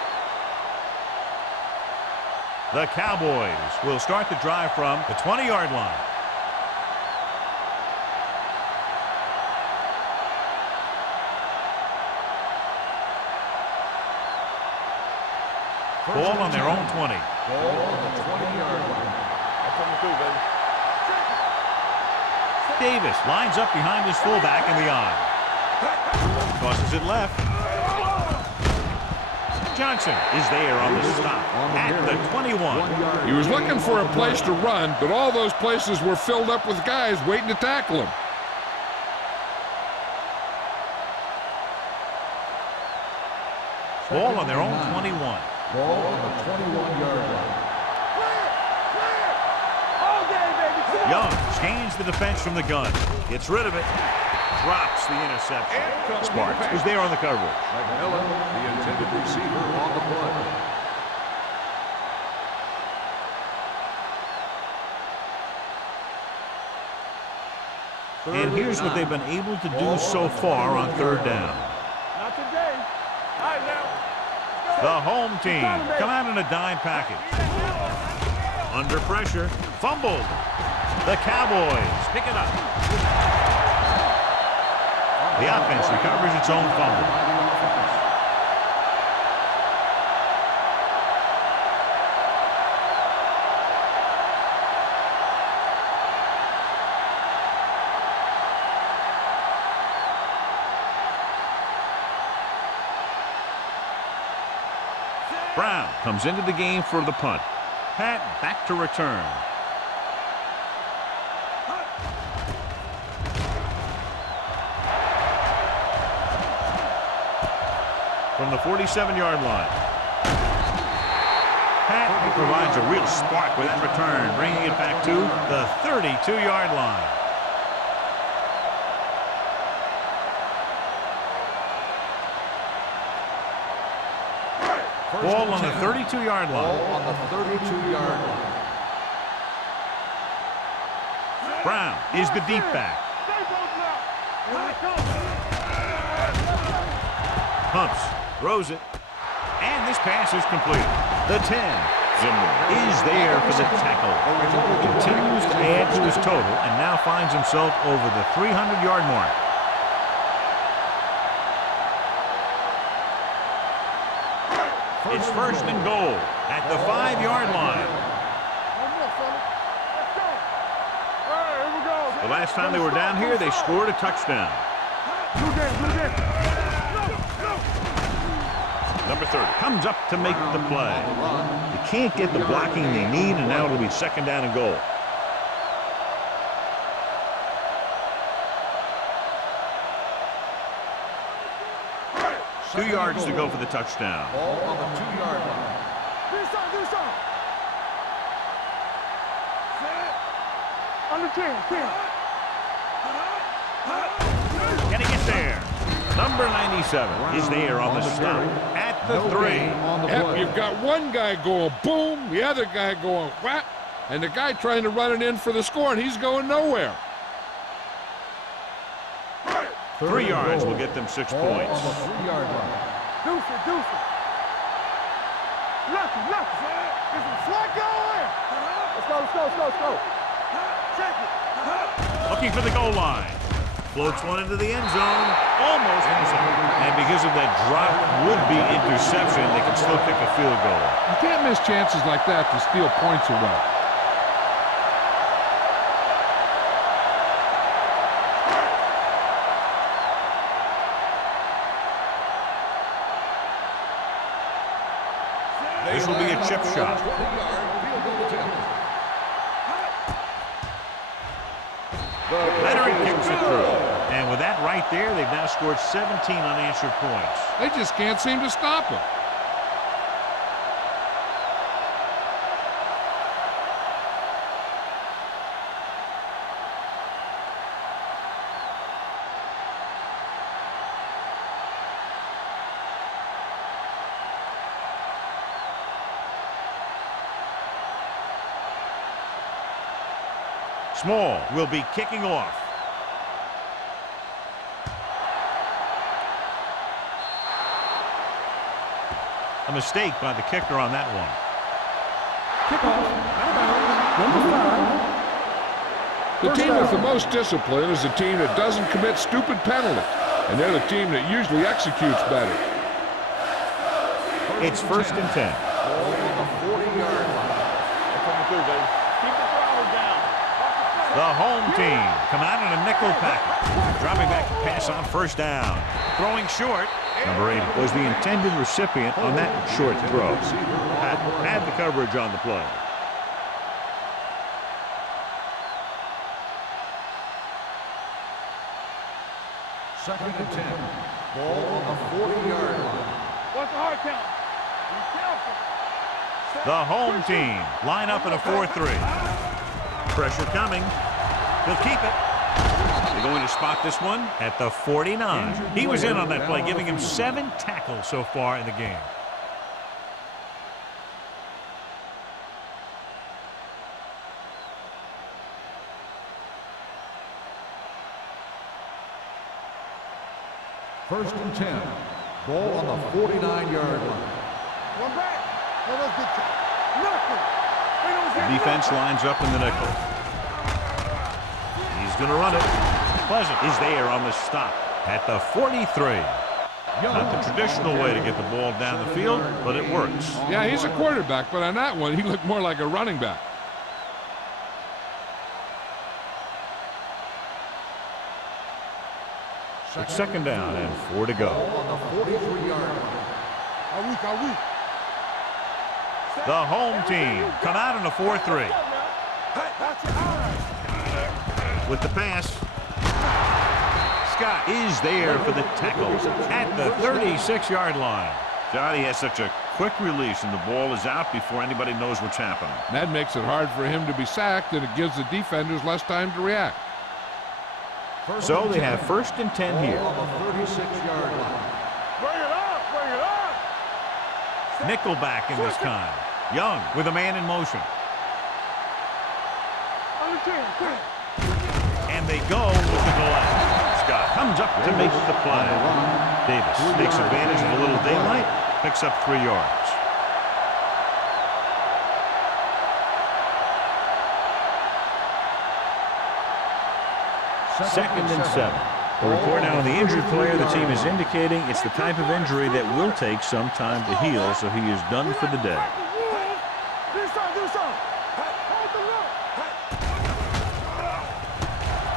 The Cowboys will start the drive from the 20-yard line. Ball on their own 20. Ball on the 20-yard line. I'm coming through, baby. Davis lines up behind his fullback in the I. Tosses it left. Johnson is there on the stop at the 21. He was looking for a place to run, but all those places were filled up with guys waiting to tackle him. Ball on their own 21. Ball on the 21-yard line. Young scans the defense from the gun. Gets rid of it. Drops the interception. Sparks is there on the coverage. McMillan, the intended receiver, on the play. And here's what they've been able to do so far on third down. Not today. All right, now. The home team come out in a dime package. Under pressure. Fumbled. The Cowboys pick it up. The offense recovers its own fumble. Brown comes into the game for the punt. Pat back to return. From the 47-yard line. Pat provides a real spark with that return, bringing it back to the 32-yard line. Ball on the 32-yard line. Ball on the 32-yard line. Brown is the deep back. Pumps, throws it, and this pass is complete. The 10 is there for the tackle. Continues to add to his total and now finds himself over the 300-yard mark. It's first and goal at the 5-yard line. The last time they were down here, they scored a touchdown. Number 30 comes up to make the play. They can't get the blocking they need, and now it'll be second down and goal. Two yards to go for the touchdown. Ball on the 2-yard line. Under 10. Can he get there? Number 97 is there on the stop at the 3. Yep, you've got one guy going boom, the other guy going whap, and the guy trying to run it in for the score, and he's going nowhere. 3 yards will get them 6 Ball points. on the 3-yard line. Deuce it. Lucky. Get some slack going. Let's go. Check it. Looking for the goal line. Floats one into the end zone. Almost intercepted. And because of that drop would-be interception, they can still kick a field goal. You can't miss chances like that to steal points away. This will be a chip shot. 20-yard field goal attempt. Leonard kicks it through. And with that right there, they've now scored 17 unanswered points. They just can't seem to stop him. Small will be kicking off. A mistake by the kicker on that one. The team with the most discipline is the team that doesn't commit stupid penalties, and they're the team that usually executes better. It's first and 10. Ball on the 40-yard line. Keep the throttle down. The home team come out in a nickel package. Dropping back to pass on first down. Throwing short. Number 80 was the intended recipient on that short throw. Had the coverage on the play. Second and 10. Ball on the 40-yard line. What's the hard count? Be careful. The home team line up in a 4-3. Pressure coming. He'll keep it. They're going to spot this one at the 49. He was in on that play, giving him 7 tackles so far in the game. First and 10. Ball on the 49-yard line. One back. Let's get nothing. The defense lines up in the nickel. He's going to run it. Pleasant is there on the stop at the 43. Not the traditional way to get the ball down the field, but it works. Yeah, he's a quarterback, but on that one, he looked more like a running back. It's second down and 4 to go. Ball on the 43-yard line. Are we? The home team come out in a 4-3. With the pass. Scott is there for the tackle at the 36-yard line. Johnny has such a quick release, and the ball is out before anybody knows what's happening. That makes it hard for him to be sacked, and it gives the defenders less time to react. So they have 1st and 10 here. On the 36-yard line. Bring it up, bring it up. Nickelback in this time. Young with a man in motion. And they go with the delay. Scott comes up to make the play. Davis takes advantage of a little daylight, picks up 3 yards. Second and 7. The report now on the injured player. The team is indicating it's the type of injury that will take some time to heal, so he is done for the day.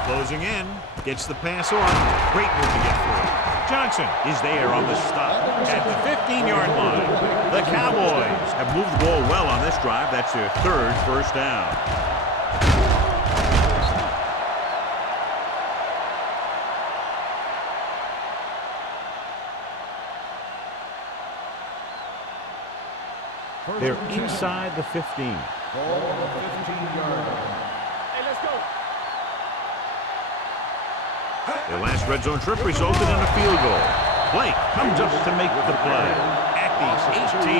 Closing in, gets the pass on. Great move to get through. Johnson is there on the stop at the 15-yard line. The Cowboys have moved the ball well on this drive. That's their 3rd first down. They're inside the 15. Ball on the 15-yard line. Hey, let's go. Their last red zone trip resulted in a field goal. Blake comes up to make the play at the 18.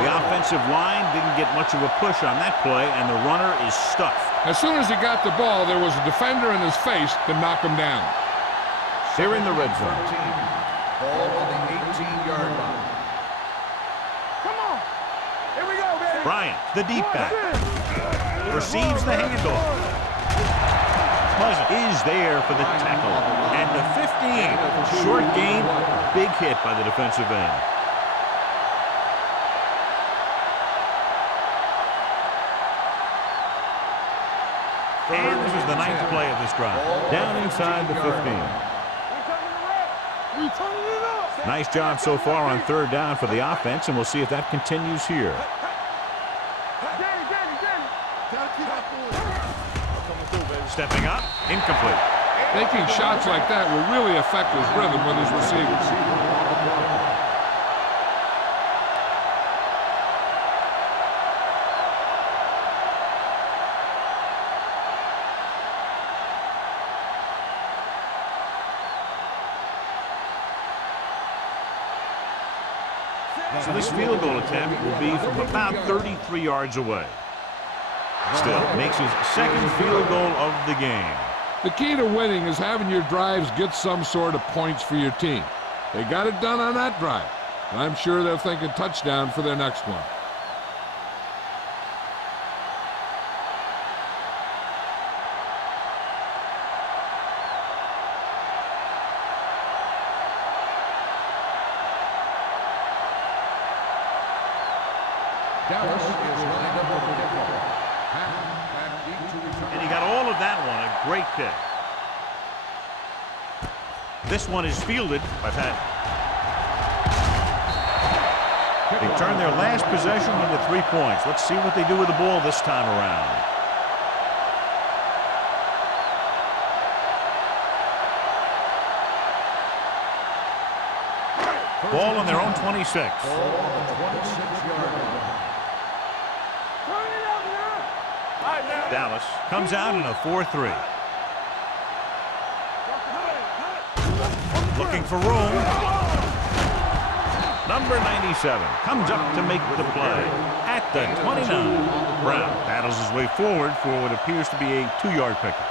The offensive line didn't get much of a push on that play, and the runner is stuffed. As soon as he got the ball, there was a defender in his face to knock him down. They're in the red zone. Ball on the 18-yard line. Come on. Here we go, baby. Bryant, the deep back, receives the handoff. Pleasant is there for the tackle. And the 15. Short gain, big hit by the defensive end. And this is the 9th play of this drive. Down inside the 15. We turning it up. Nice job so far on 3rd down for the offense, and we'll see if that continues here. Stepping up, incomplete. Taking shots like that will really affect his rhythm with his receivers. So this field goal attempt will be from about 33 yards away. Still makes his 2nd field goal of the game. The key to winning is having your drives get some sort of points for your team. They got it done on that drive, and I'm sure they're thinking touchdown for their next one. Dallas is lined up with the kickoff. Back deep to return. And he got all of that one, a great kick. This one is fielded by Pat. They turn their last possession into 3 points. Let's see what they do with the ball this time around. Ball on their own 26. Ball on the 26-yard line. Turn it up now. All right, now. Dallas comes out in a 4-3. Looking for room. Number 97 comes up to make the play at the 29. Brown paddles his way forward for what appears to be a 2-yard pickup.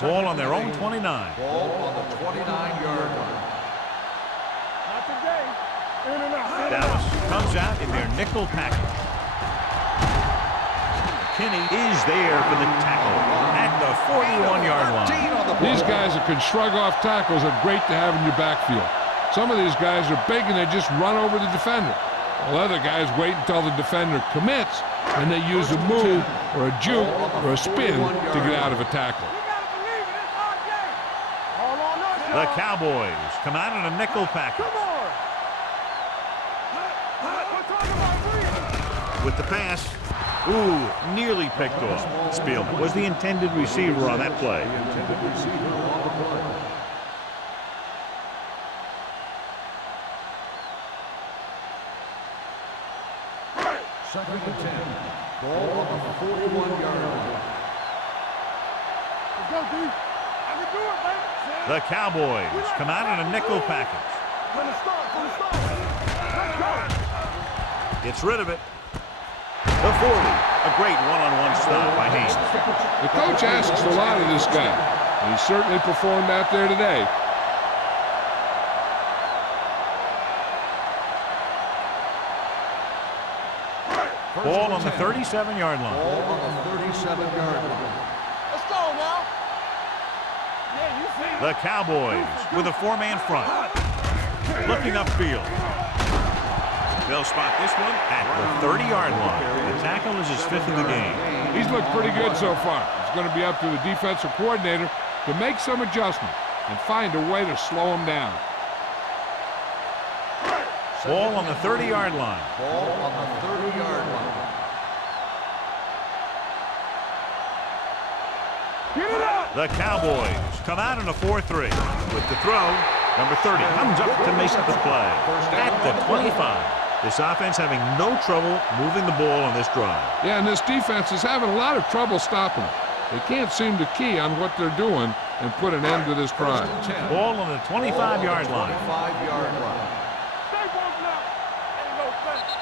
Ball on their own 29. Ball on the 29-yard line. Not today. In and out. Dallas comes out in their nickel package. Kinney is there for the tackle at the 41-yard line. These guys that can shrug off tackles are great to have in your backfield. Some of these guys are big and they just run over the defender. While other guys wait until the defender commits and they use a move or a juke or a spin to get out of a tackle. You gotta believe it. It's our game. All on us. The Cowboys come out in a nickel package. Come on. We're talking about three. With the pass. Ooh, nearly picked off. Spielman was the intended receiver on that play. The intended receiver on the play. Second and 10. Ball on the 41-yard line. Let's go, D. I can do it, man. The Cowboys come out in a nickel package. From the start, from the start. Let's go. Gets rid of it. The 40. A great one-on-one stop by Haynes. The coach asks a lot of this guy. He certainly performed out there today. Ball on the 37-yard line. Ball on the 37-yard line. Let's go now. Yeah, you see. The Cowboys with a four-man front. Looking upfield. They'll spot this one at the 30-yard line. The tackle is his fifth of the game. He's looked pretty good so far. It's going to be up to the defensive coordinator to make some adjustments and find a way to slow him down. Ball on the 30-yard line. Ball on the 30-yard line. Get it up. The Cowboys come out in a 4-3. With the throw, number 30 comes up to make the play. At the 25. This offense having no trouble moving the ball on this drive. Yeah, and this defense is having a lot of trouble stopping them. They can't seem to key on what they're doing and put an end to this drive. Ball on the 25-yard line. 25-yard line. Stay woke now. Ain't no fence.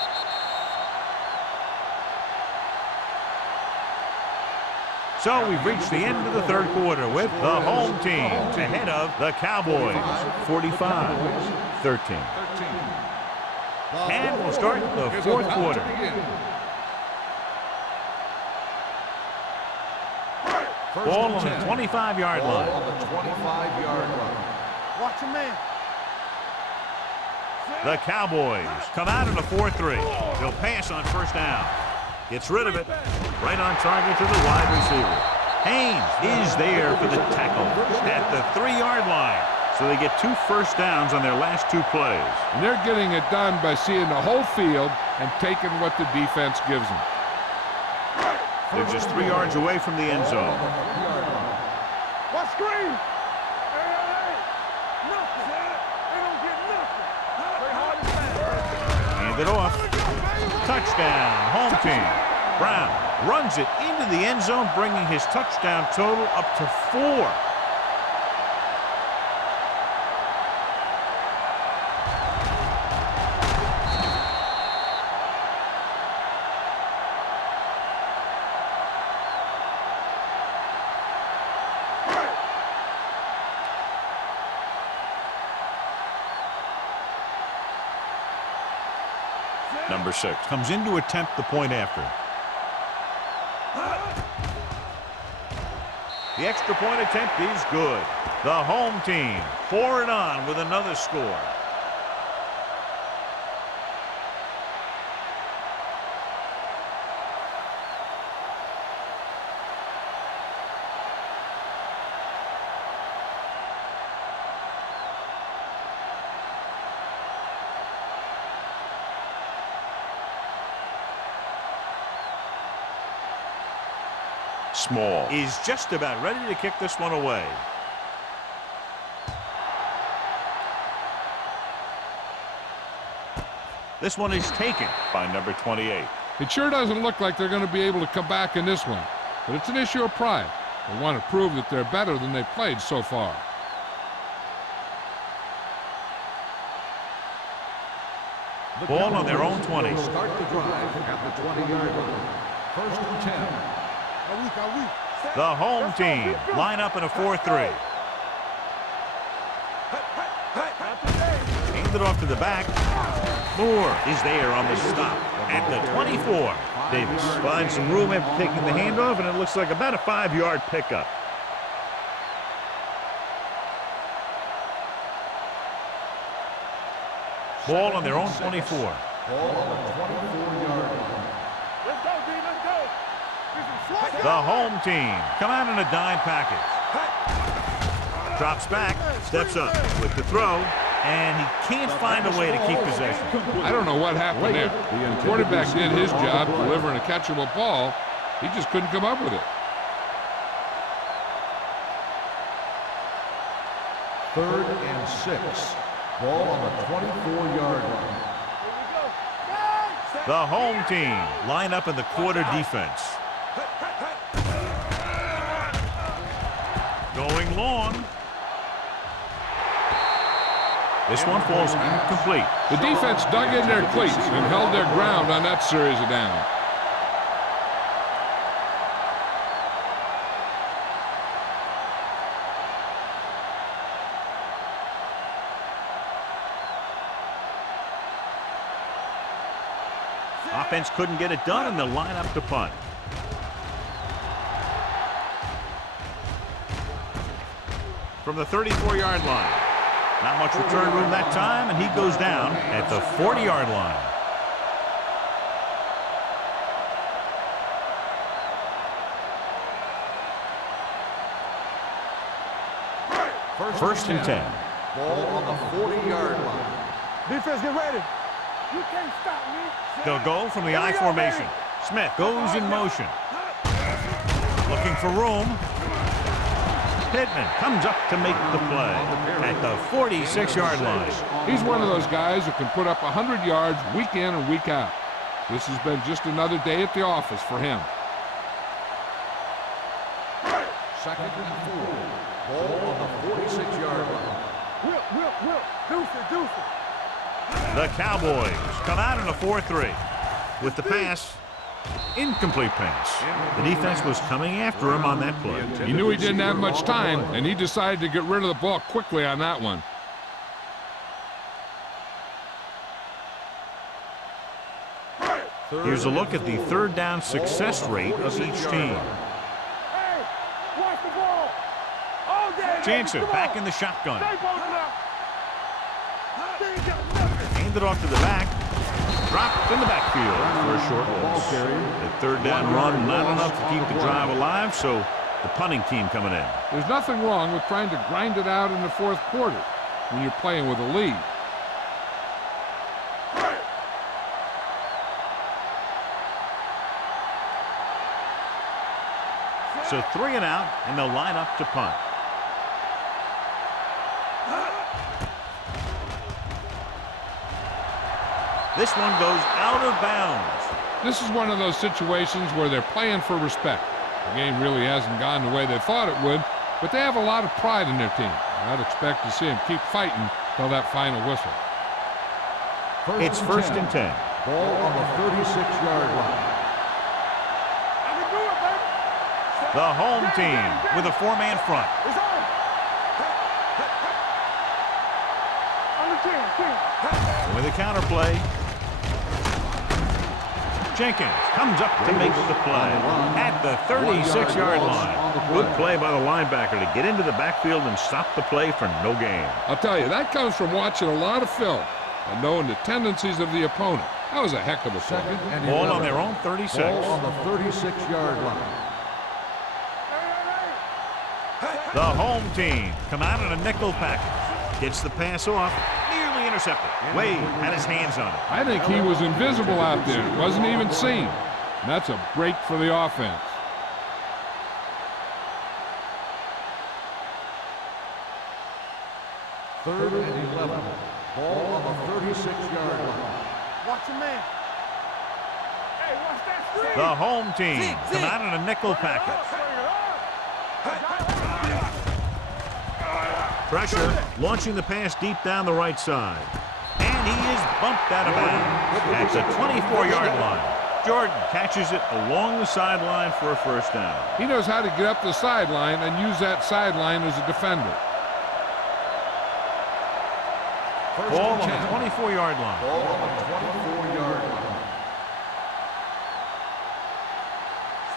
So we've reached the end of the third quarter with the home team ahead of the Cowboys, 45-13. And we'll start the fourth quarter. Ball on the 25-yard Ball line. on the 25-yard line. Watch your man. The Cowboys come out in a 4-3. They'll pass on first down. Gets rid of it. Right on target to the wide receiver. Haynes is there for the tackle at the 3-yard line. So they get 2 first downs on their last 2 plays. And they're getting it done by seeing the whole field and taking what the defense gives them. They're just 3 yards away from the end zone. What screen? Hey. Nothing. They don't get nothing. Play hard and fast. Hand it off. Touchdown, home team. Brown runs it into the end zone, bringing his touchdown total up to 4. Number 6 comes in to attempt the point after. The extra point attempt is good. The home team pour it on with another score. Small is just about ready to kick this one away. This one is taken by number 28. It sure doesn't look like they're going to be able to come back in this one, but it's an issue of pride. They want to prove that they're better than they've played so far. Ball on their own 20. Start the drive at the 20-yard line. First and 10. The home team line up in a 4-3. Hand it off to the back. Moore is there on the stop at the 24. Davis finds some room after taking the handoff, and it looks like about a 5-yard pickup. Ball on their own 24. Ball on the 24-yard line. Let's go, D. Let's go. The home team come out in a dime package. Drops back, steps up with the throw, and he can't find a way to keep possession. I don't know what happened there. The quarterback did his job delivering a catchable ball. He just couldn't come up with it. 3rd and 6. Ball on the 24-yard line. The home team line up in the quarter defense. Going long. This one falls incomplete. The defense dug in their cleats and held their ground on that series of downs. Offense couldn't get it done, and they'll line up to punt. From the 34-yard line. Not much return room that time, and he goes down at the 40-yard line. First and 10. Ball on the 40-yard line. Defense, get ready. You can't stop me. They'll go from the I formation. Smith goes in motion. Looking for room. Pittman comes up to make the play at the 46-yard line. He's one of those guys who can put up 100 yards week in and week out. This has been just another day at the office for him. 2nd and 4. Ball on the 46-yard line. Will. Deuce it. The Cowboys come out in a 4-3 with the pass. Incomplete pass. The defense was coming after him on that play. He knew he didn't have much time, and he decided to get rid of the ball quickly on that one. Here's a look at the third down success rate of each team. Hey, watch the ball. All day. Jansen back in the shotgun. Stay posted up. Hand it off to the back. Dropped in the backfield for a short loss. The third down run not enough to keep the drive alive, so the punting team coming in. There's nothing wrong with trying to grind it out in the fourth quarter when you're playing with a lead. So 3 and out, and they'll line up to punt. This one goes out of bounds. This is one of those situations where they're playing for respect. The game really hasn't gone the way they thought it would, but they have a lot of pride in their team. I'd expect to see them keep fighting till that final whistle. It's first and 10. Ball on the 36-yard line. I can do it, baby. The home team with a 4-man front. It's on. On the 10. With a counter play. Jenkins comes up to make the play at the 36-yard line. Good play by the linebacker to get into the backfield and stop the play for no gain. I'll tell you, that comes from watching a lot of film and knowing the tendencies of the opponent. That was a heck of a play. 2nd and Ball 11. on their own 36. Ball on the 36-yard line. The home team come out in a nickel package. Gets the pass off. Nearly intercepted. Wade had his hands on it. I think he was invisible out there. Wasn't even seen. And that's a break for the offense. Third and 11. Ball on the 36-yard line. Watch your man. Hey, watch that screen. The home team come out in a nickel package. Pressure, launching the pass deep down the right side. And he is bumped out of bounds at the 24-yard line. Jordan catches it along the sideline for a first down. He knows how to get up the sideline and use that sideline as a defender. Ball on the 24-yard line. Ball on the 24-yard line.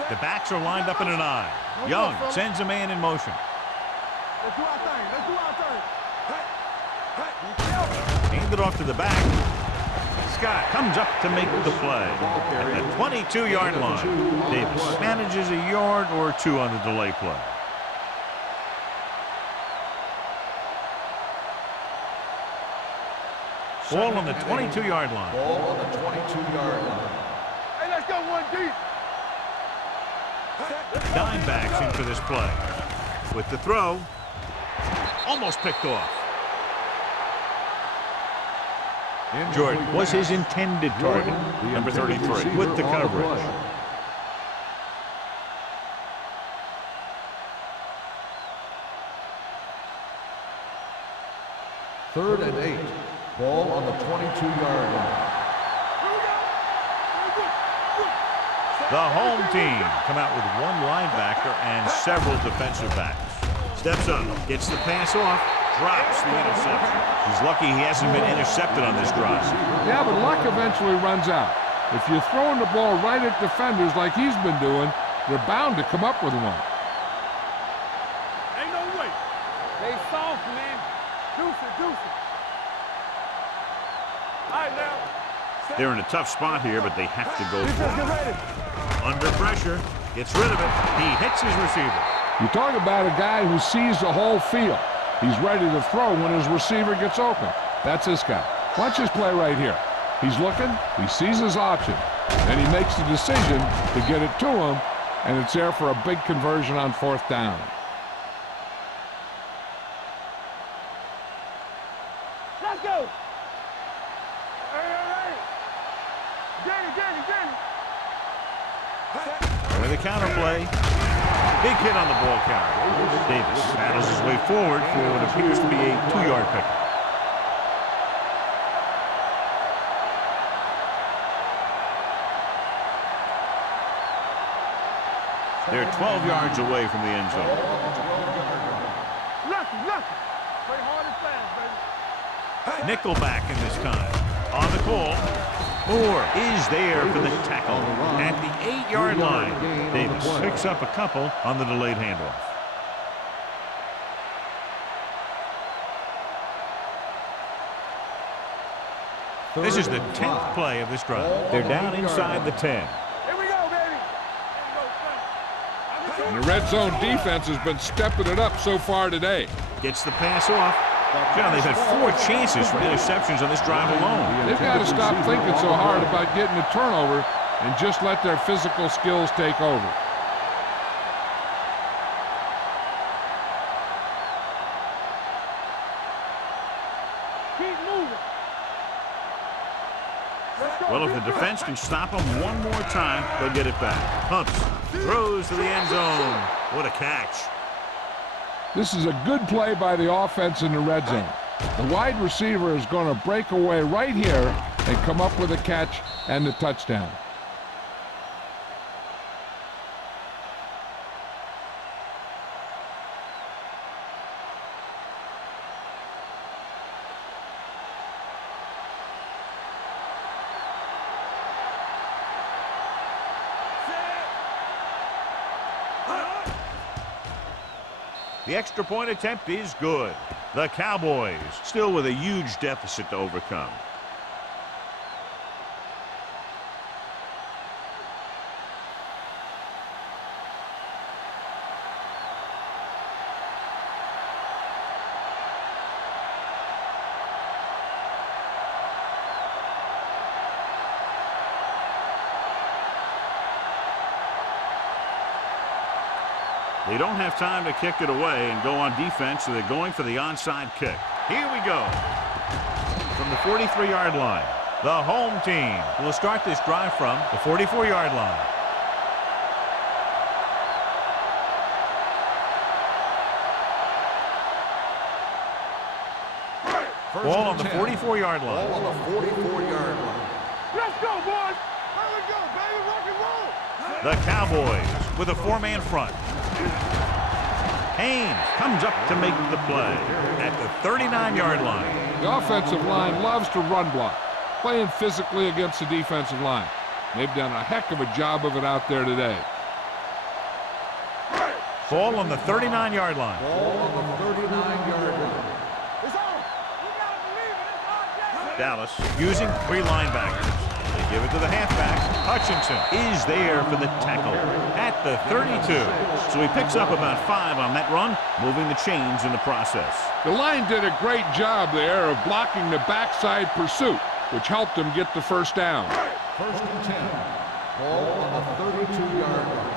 The backs are lined up in an I. Young sends a man in motion. Let's do our thing. Let's do our thing. Hand it off to the back. Scott comes up to make the play at the 22-yard line. Davis manages a yard or two on the delay play. Ball on the 22-yard line. Ball on the 22-yard line. Hey, let's go one deep. 9 backs in for this play. With the throw, almost picked off. Jordan was his intended target, number 33, with the coverage. 3rd and 8. Ball on the 22-yard line. The home team come out with 1 linebacker and several defensive backs. Steps up, gets the pass off, drops the interception. He's lucky he hasn't been intercepted on this drive. Yeah, but luck eventually runs out. If you're throwing the ball right at defenders like he's been doing, they're bound to come up with one. Ain't no way. They soft, man. Juice it. All right, now. They're in a tough spot here, but they have to go for Get it. ready. Under pressure, gets rid of it. He hits his receiver. You talk about a guy who sees the whole field. He's ready to throw when his receiver gets open. That's this guy. Watch his play right here. He's looking, he sees his option, and he makes the decision to get it to him, and it's there for a big conversion on 4th down. Let's go. Hey. Get it. With a counter play. Big hit on the ball carrier. Davis battles his way forward for what appears to be a 2-yard pickup. They're 12 yards away from the end zone. Lucky. Play hard and fast, baby. Nickelback in this time. On the call. Moore is there for the tackle at the 8-yard line. Davis picks up a couple on the delayed handoff. This is the 10th play of this drive. They're down inside the 10. Here we go, baby. And the red zone defense has been stepping it up so far today. Gets the pass off. John, they've had 4 chances for interceptions on this drive alone. They've got to stop thinking so hard about getting a turnover and just let their physical skills take over. Keep moving. Let's go. Well, if the defense can stop them one more time, they'll get it back. Hunts, throws to the end zone. What a catch. This is a good play by the offense in the red zone. The wide receiver is going to break away right here and come up with a catch and the touchdown. The extra point attempt is good. The Cowboys still with a huge deficit to overcome. They don't have time to kick it away and go on defense, so they're going for the onside kick. Here we go. From the 43-yard line, the home team will start this drive from the 44-yard line. Ball on the 44-yard line. Ball on the 44-yard line. Let's go, boys. Here we go, baby. Rock and roll. The Cowboys with a 4-man front. Haynes comes up to make the play at the 39-yard line. The offensive line loves to run block, playing physically against the defensive line. They've done a heck of a job of it out there today. Ball on the 39-yard line. Ball on the 39-yard line. It's on. You gotta believe it. It's on, Jackson. Dallas using 3 linebackers. They Give it to the halfback. Hutchinson is there for the tackle at the 32. So he picks up about 5 on that run, moving the chains in the process. The line did a great job there of blocking the backside pursuit, which helped him get the first down. First and 10. Ball on the 32-yard line.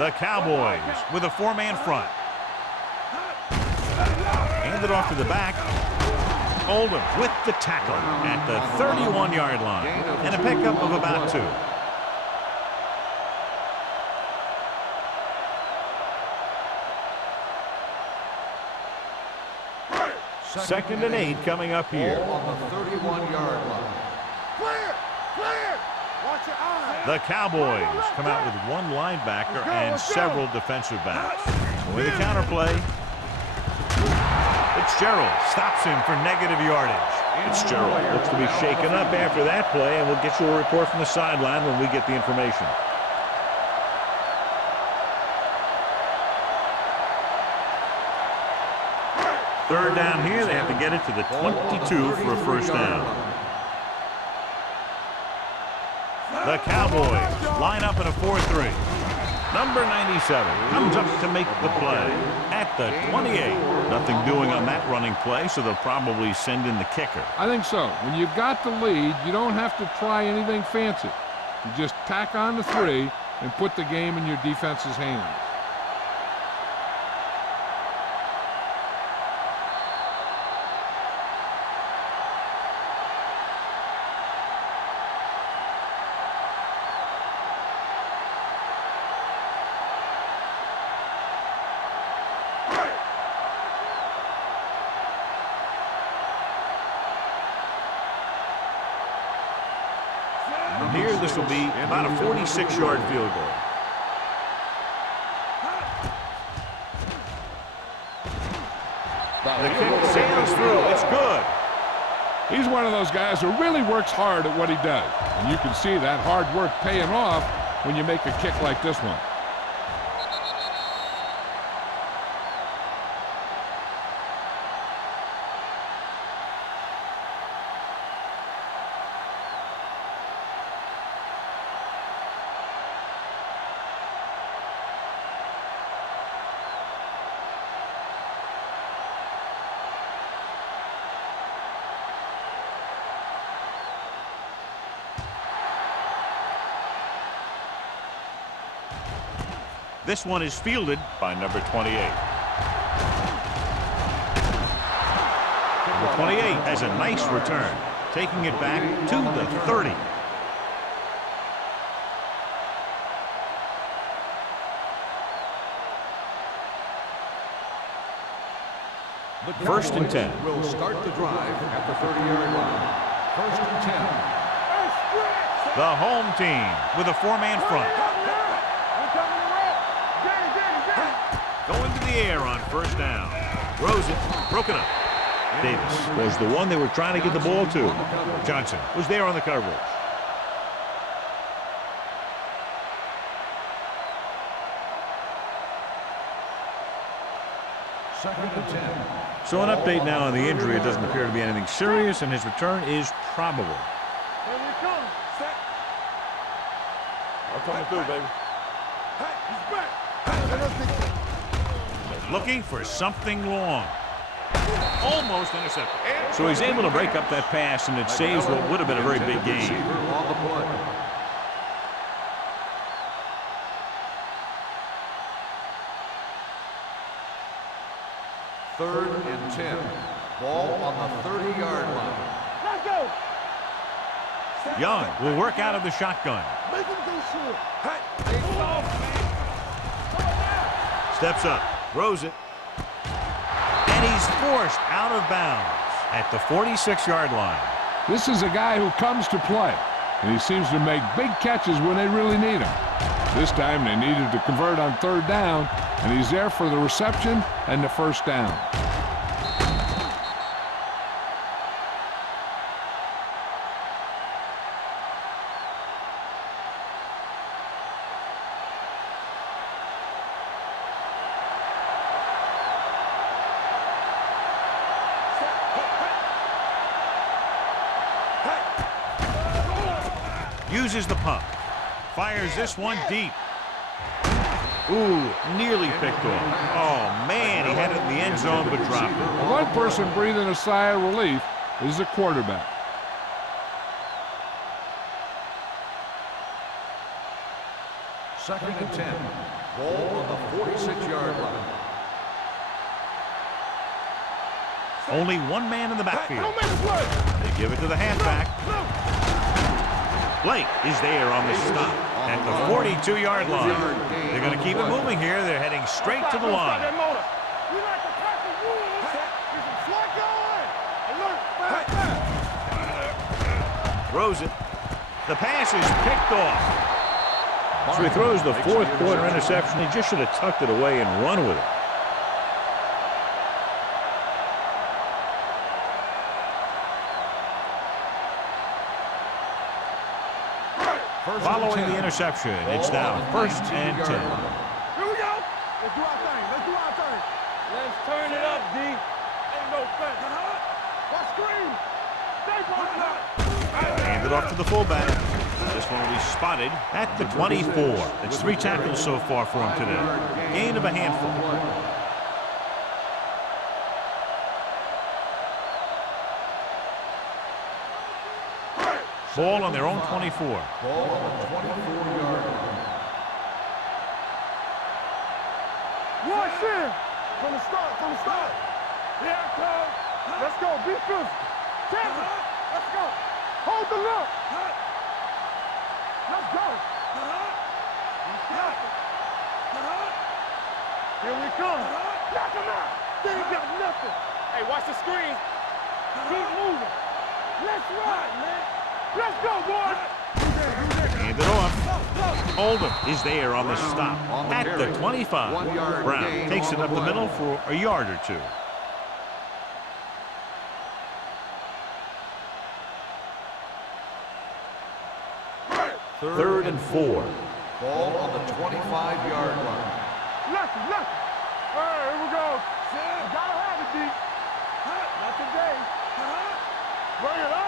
The Cowboys with a 4-man front. Handed off to the back. Oldham with the tackle at the 31-yard line. And a pickup of about 2. Second and 8 coming up here. Ball on the 31-yard line. Clear! Clear! Watch your eyes! The Cowboys come out with 1 linebacker and several defensive backs. With a counterplay. Fitzgerald stops him for negative yardage. Fitzgerald looks to be shaken up after that play, and we'll get you a report from the sideline when we get the information. Third down here, they have to get it to the 22 for a first down. The Cowboys line up in a 4-3. Number 97 comes up to make the play at the 28. Nothing doing on that running play, so they'll probably send in the kicker. I think so. When you've got the lead, you don't have to try anything fancy. You just tack on the 3 and put the game in your defense's hands. From here, this will be about a 46-yard field goal. The kick sails through. It's good. He's one of those guys who really works hard at what he does. And you can see that hard work paying off when you make a kick like this one. This one is fielded by number 28. Number 28 has a nice return, taking it back to the 30. First and 10. Will start the drive at the 30-yard line. First and 10. The home team with a 4-man front. Going to the air on first down. Throws it. Broken up. Davis was the one they were trying to get the ball to. Johnson was there on the coverage. Second and 10. So an update now on the injury. It doesn't appear to be anything serious, and his return is probable. Here we come. Set. I'm coming through, baby. Hey, he's back. Looking for something long. Almost intercepted. So he's able to break up that pass, and it saves what would have been a very big gain. On the play. Third and 10. Ball on the 30-yard line. Let's go. Young will work out of the shotgun. Make him go short. Hey, move off, man. Steps up, throws it, and he's forced out of bounds at the 46-yard line. This is a guy who comes to play, and he seems to make big catches when they really need him. This time they needed to convert on third down, and he's there for the reception and the first down. Uses the pump. Fires this one deep. Ooh, nearly picked off. Oh, man, he had it in the end zone but dropped it. One person breathing a sigh of relief is the quarterback. Second and 10. Ball on the 46-yard line. Only one man in the backfield. Don't make a play. They give it to the halfback. Blake is there on the stop at the 42-yard line. They're going to keep it moving here. They're heading straight to the line. We like to pass the rules. Get some slug going. Alert. Back. Throws it. The pass is picked off. So he throws the fourth quarter interception. He just should have tucked it away and run with it. Following the interception, it's now 1st and 10. Here we go. Let's do our thing. Let's do our thing. Let's turn it up, D. Ain't no fence. Watch screen. Stay posted. Hand it off to the fullback. This one will be spotted at the 24. It's 3 tackles so far for him today. Gain of a handful. Ball on their own 24. Ball on the 24-yard line. Watch in. From the start. Here it comes. Let's go. Be physical. Tampa. Let's go. Hold the look. Let's go. Here we come. Knock him out. They ain't got nothing. Hey, watch the screen. Keep moving. Let's ride, man. Let's go, boys. Hand it off. Oldham is there on the stop at the 25. Brown takes it up the middle for a yard or two. Third and 4. Ball on the 25-yard line. Lucky. All right, here we go. You gotta have it, D. Not today. Bring it up.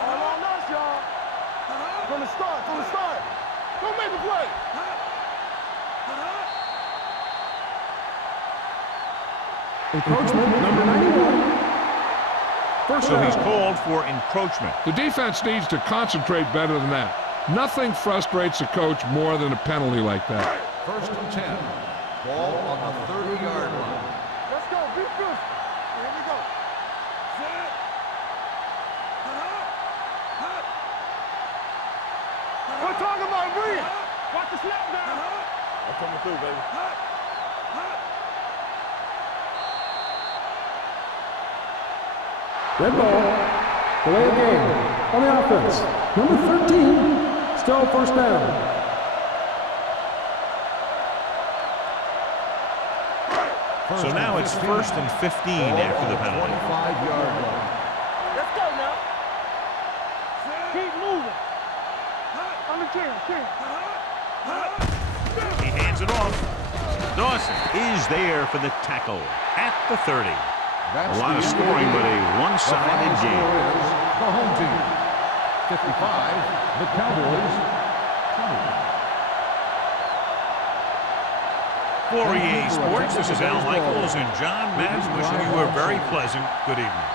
All on us, y'all. From the start. Don't make a play. Encroachment number 91. So he's called for encroachment. The defense needs to concentrate better than that. Nothing frustrates a coach more than a penalty like that. 1st and 10. Ball on the 30-yard line. Let's go. Be physical. Here we go. We're talking about Reed. Watch the snap down. I'm coming through, baby. Red ball. Delay of game. On the offense. Number 13. Still first down. So now it's 1st and 15 after the penalty. 25-yard line. Let's go now. Keep moving. On the chin. He hands it off. Dawson is there for the tackle at the 30. That's A lot of the end scoring, the but a game. one-sided The final game. score is the home team 55, the Cowboys 20. For EA Sports, this is Al Michaels and John Madden wishing you a very pleasant good evening.